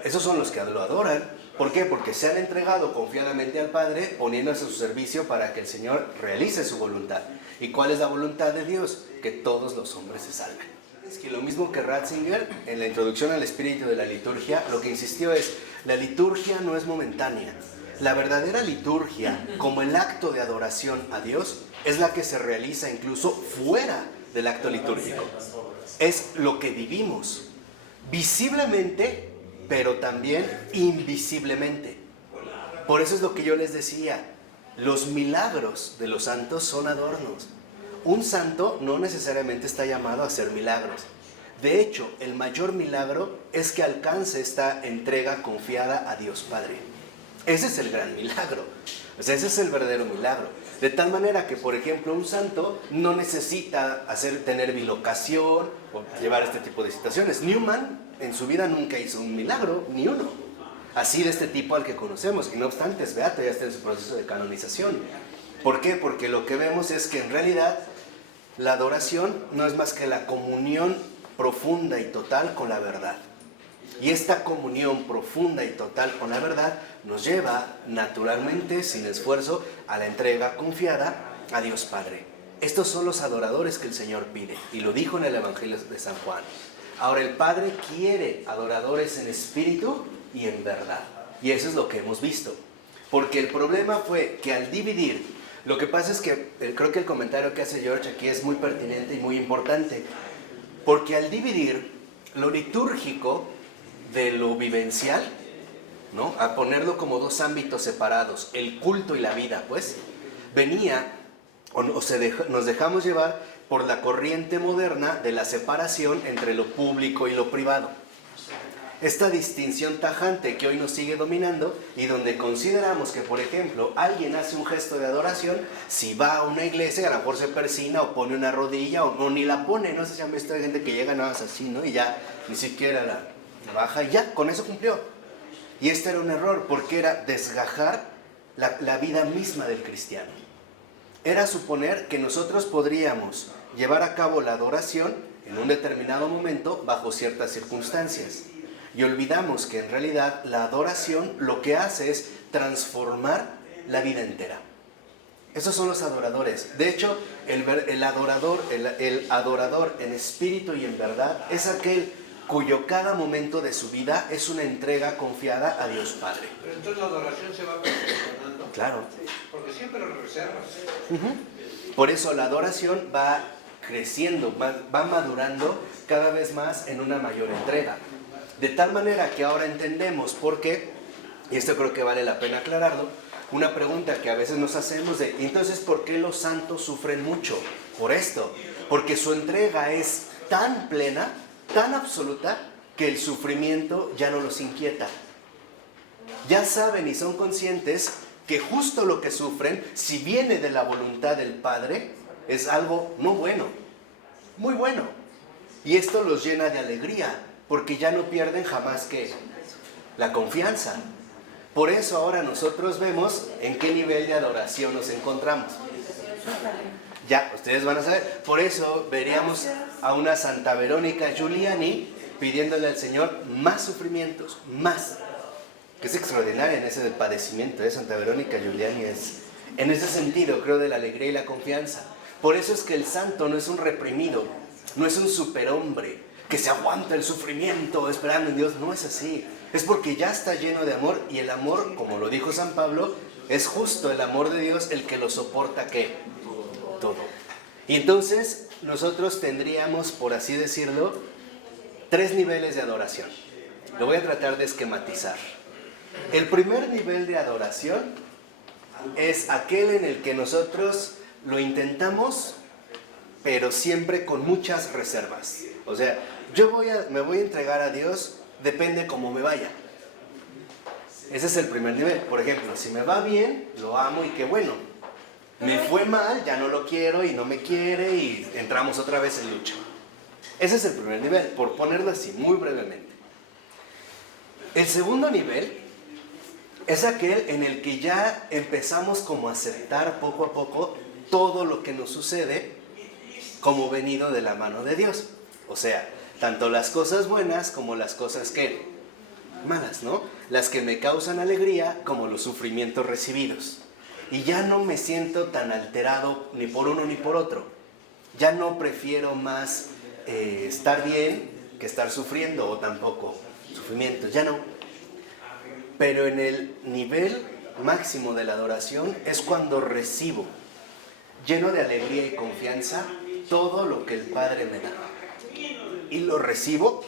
Esos son los que lo adoran. ¿Por qué? Porque se han entregado confiadamente al Padre, poniéndose a su servicio para que el Señor realice su voluntad. ¿Y cuál es la voluntad de Dios? Que todos los hombres se salven. Es que lo mismo que Ratzinger, en la introducción al espíritu de la liturgia, lo que insistió es, la liturgia no es momentánea. La verdadera liturgia, como el acto de adoración a Dios, es la que se realiza incluso fuera del acto litúrgico. Es lo que vivimos, visiblemente, pero también invisiblemente. Por eso es lo que yo les decía, los milagros de los santos son adornos. Un santo no necesariamente está llamado a hacer milagros. De hecho, el mayor milagro es que alcance esta entrega confiada a Dios Padre. Ese es el gran milagro. O sea, ese es el verdadero milagro. De tal manera que, por ejemplo, un santo no necesita tener bilocación o llevar este tipo de situaciones. Newman en su vida nunca hizo un milagro, ni uno. Así de este tipo al que conocemos. Y no obstante, es beato, ya está en su proceso de canonización. ¿Por qué? Porque lo que vemos es que en realidad la adoración no es más que la comunión profunda y total con la verdad. Y esta comunión profunda y total con la verdad nos lleva naturalmente, sin esfuerzo, a la entrega confiada a Dios Padre. Estos son los adoradores que el Señor pide, y lo dijo en el Evangelio de San Juan. Ahora, el Padre quiere adoradores en espíritu y en verdad. Y eso es lo que hemos visto. Porque el problema fue que al dividir, lo que pasa es que creo que el comentario que hace George aquí es muy pertinente y muy importante. Porque al dividir lo litúrgico de lo vivencial, ¿no? A ponerlo como dos ámbitos separados, el culto y la vida, pues, nos dejamos llevar por la corriente moderna de la separación entre lo público y lo privado. Esta distinción tajante que hoy nos sigue dominando y donde consideramos que, por ejemplo, alguien hace un gesto de adoración, si va a una iglesia, a lo mejor se persina o pone una rodilla o ni la pone, no sé si han visto gente que llega nada más así, ¿no? Y ya ni siquiera la baja y ya, con eso cumplió. Y este era un error porque era desgajar la vida misma del cristiano. Era suponer que nosotros podríamos llevar a cabo la adoración en un determinado momento bajo ciertas circunstancias. Y olvidamos que en realidad la adoración lo que hace es transformar la vida entera. Esos son los adoradores. De hecho, el adorador en espíritu y en verdad es aquel cuyo cada momento de su vida es una entrega confiada a Dios Padre. Pero entonces la adoración se va perfeccionando. Claro. Porque siempre lo reservas. Por eso la adoración va creciendo, va madurando cada vez más en una mayor entrega. De tal manera que ahora entendemos por qué, y esto creo que vale la pena aclararlo, una pregunta que a veces nos hacemos de, entonces, ¿por qué los santos sufren mucho? Por esto, porque su entrega es tan plena, tan absoluta, que el sufrimiento ya no los inquieta. Ya saben y son conscientes que justo lo que sufren, si viene de la voluntad del Padre, es algo no bueno, muy bueno. Y esto los llena de alegría, porque ya no pierden jamás que la confianza. Por eso ahora nosotros vemos en qué nivel de adoración nos encontramos. Ya, ustedes van a saber. Por eso veríamos a una Santa Verónica Giuliani pidiéndole al Señor más sufrimientos, más. Que es extraordinaria en ese del padecimiento, ¿eh? Santa Verónica Giuliani es, en ese sentido, creo, de la alegría y la confianza. Por eso es que el santo no es un reprimido, no es un superhombre que se aguanta el sufrimiento esperando en Dios. No es así. Es porque ya está lleno de amor, y el amor, como lo dijo San Pablo, es justo el amor de Dios el que lo soporta, ¿qué? Todo. Y entonces nosotros tendríamos, por así decirlo, 3 niveles de adoración. Lo voy a tratar de esquematizar. El primer nivel de adoración es aquel en el que nosotros lo intentamos, pero siempre con muchas reservas. O sea, me voy a entregar a Dios, depende cómo me vaya. Ese es el primer nivel. Por ejemplo, si me va bien, lo amo y qué bueno. Me fue mal, ya no lo quiero y no me quiere y entramos otra vez en lucha. Ese es el primer nivel, por ponerlo así, muy brevemente. El segundo nivel es aquel en el que ya empezamos como a aceptar poco a poco todo lo que nos sucede como venido de la mano de Dios. O sea, tanto las cosas buenas como las cosas que malas, ¿no? Las que me causan alegría como los sufrimientos recibidos. Y ya no me siento tan alterado ni por uno ni por otro. Ya no prefiero más estar bien que estar sufriendo, o tampoco sufrimiento, ya no. Pero en el nivel máximo de la adoración es cuando recibo, lleno de alegría y confianza, todo lo que el Padre me da. Y lo recibo,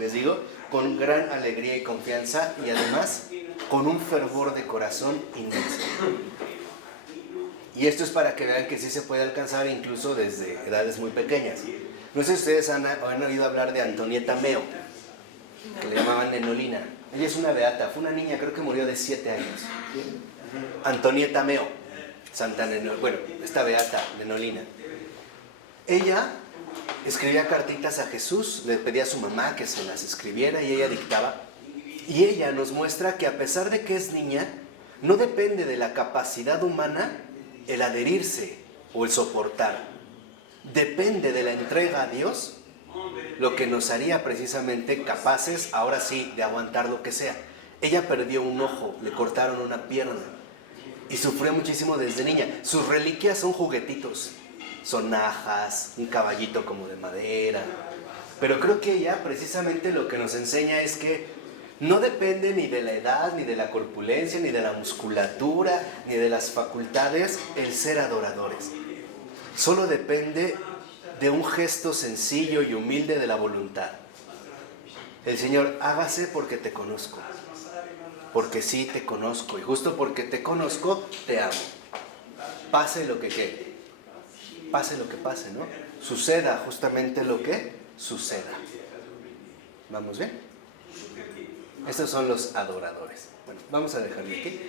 les digo, con gran alegría y confianza, y además con un fervor de corazón inmenso. Y esto es para que vean que sí se puede alcanzar incluso desde edades muy pequeñas. No sé si ustedes han oído hablar de Antonieta Meo, que le llamaban Nenolina. Ella es una beata, fue una niña, creo que murió de 7 años. Antonieta Meo, Santa Nenolina, bueno, esta beata Nenolina. Ella escribía cartitas a Jesús, le pedía a su mamá que se las escribiera y ella dictaba. Y ella nos muestra que a pesar de que es niña, no depende de la capacidad humana el adherirse o el soportar. Depende de la entrega a Dios, lo que nos haría precisamente capaces, ahora sí, de aguantar lo que sea. Ella perdió un ojo, le cortaron una pierna y sufrió muchísimo desde niña. Sus reliquias son juguetitos, sonajas, un caballito como de madera. Pero creo que ella precisamente lo que nos enseña es que no depende ni de la edad, ni de la corpulencia, ni de la musculatura, ni de las facultades el ser adoradores. Solo depende de un gesto sencillo y humilde de la voluntad. El Señor, hágase porque te conozco. Porque sí te conozco. Y justo porque te conozco, te amo. Pase lo que quede. Pase lo que pase, ¿no? Suceda justamente lo que suceda. ¿Vamos bien? Estos son los adoradores. Bueno, vamos a dejarlo aquí.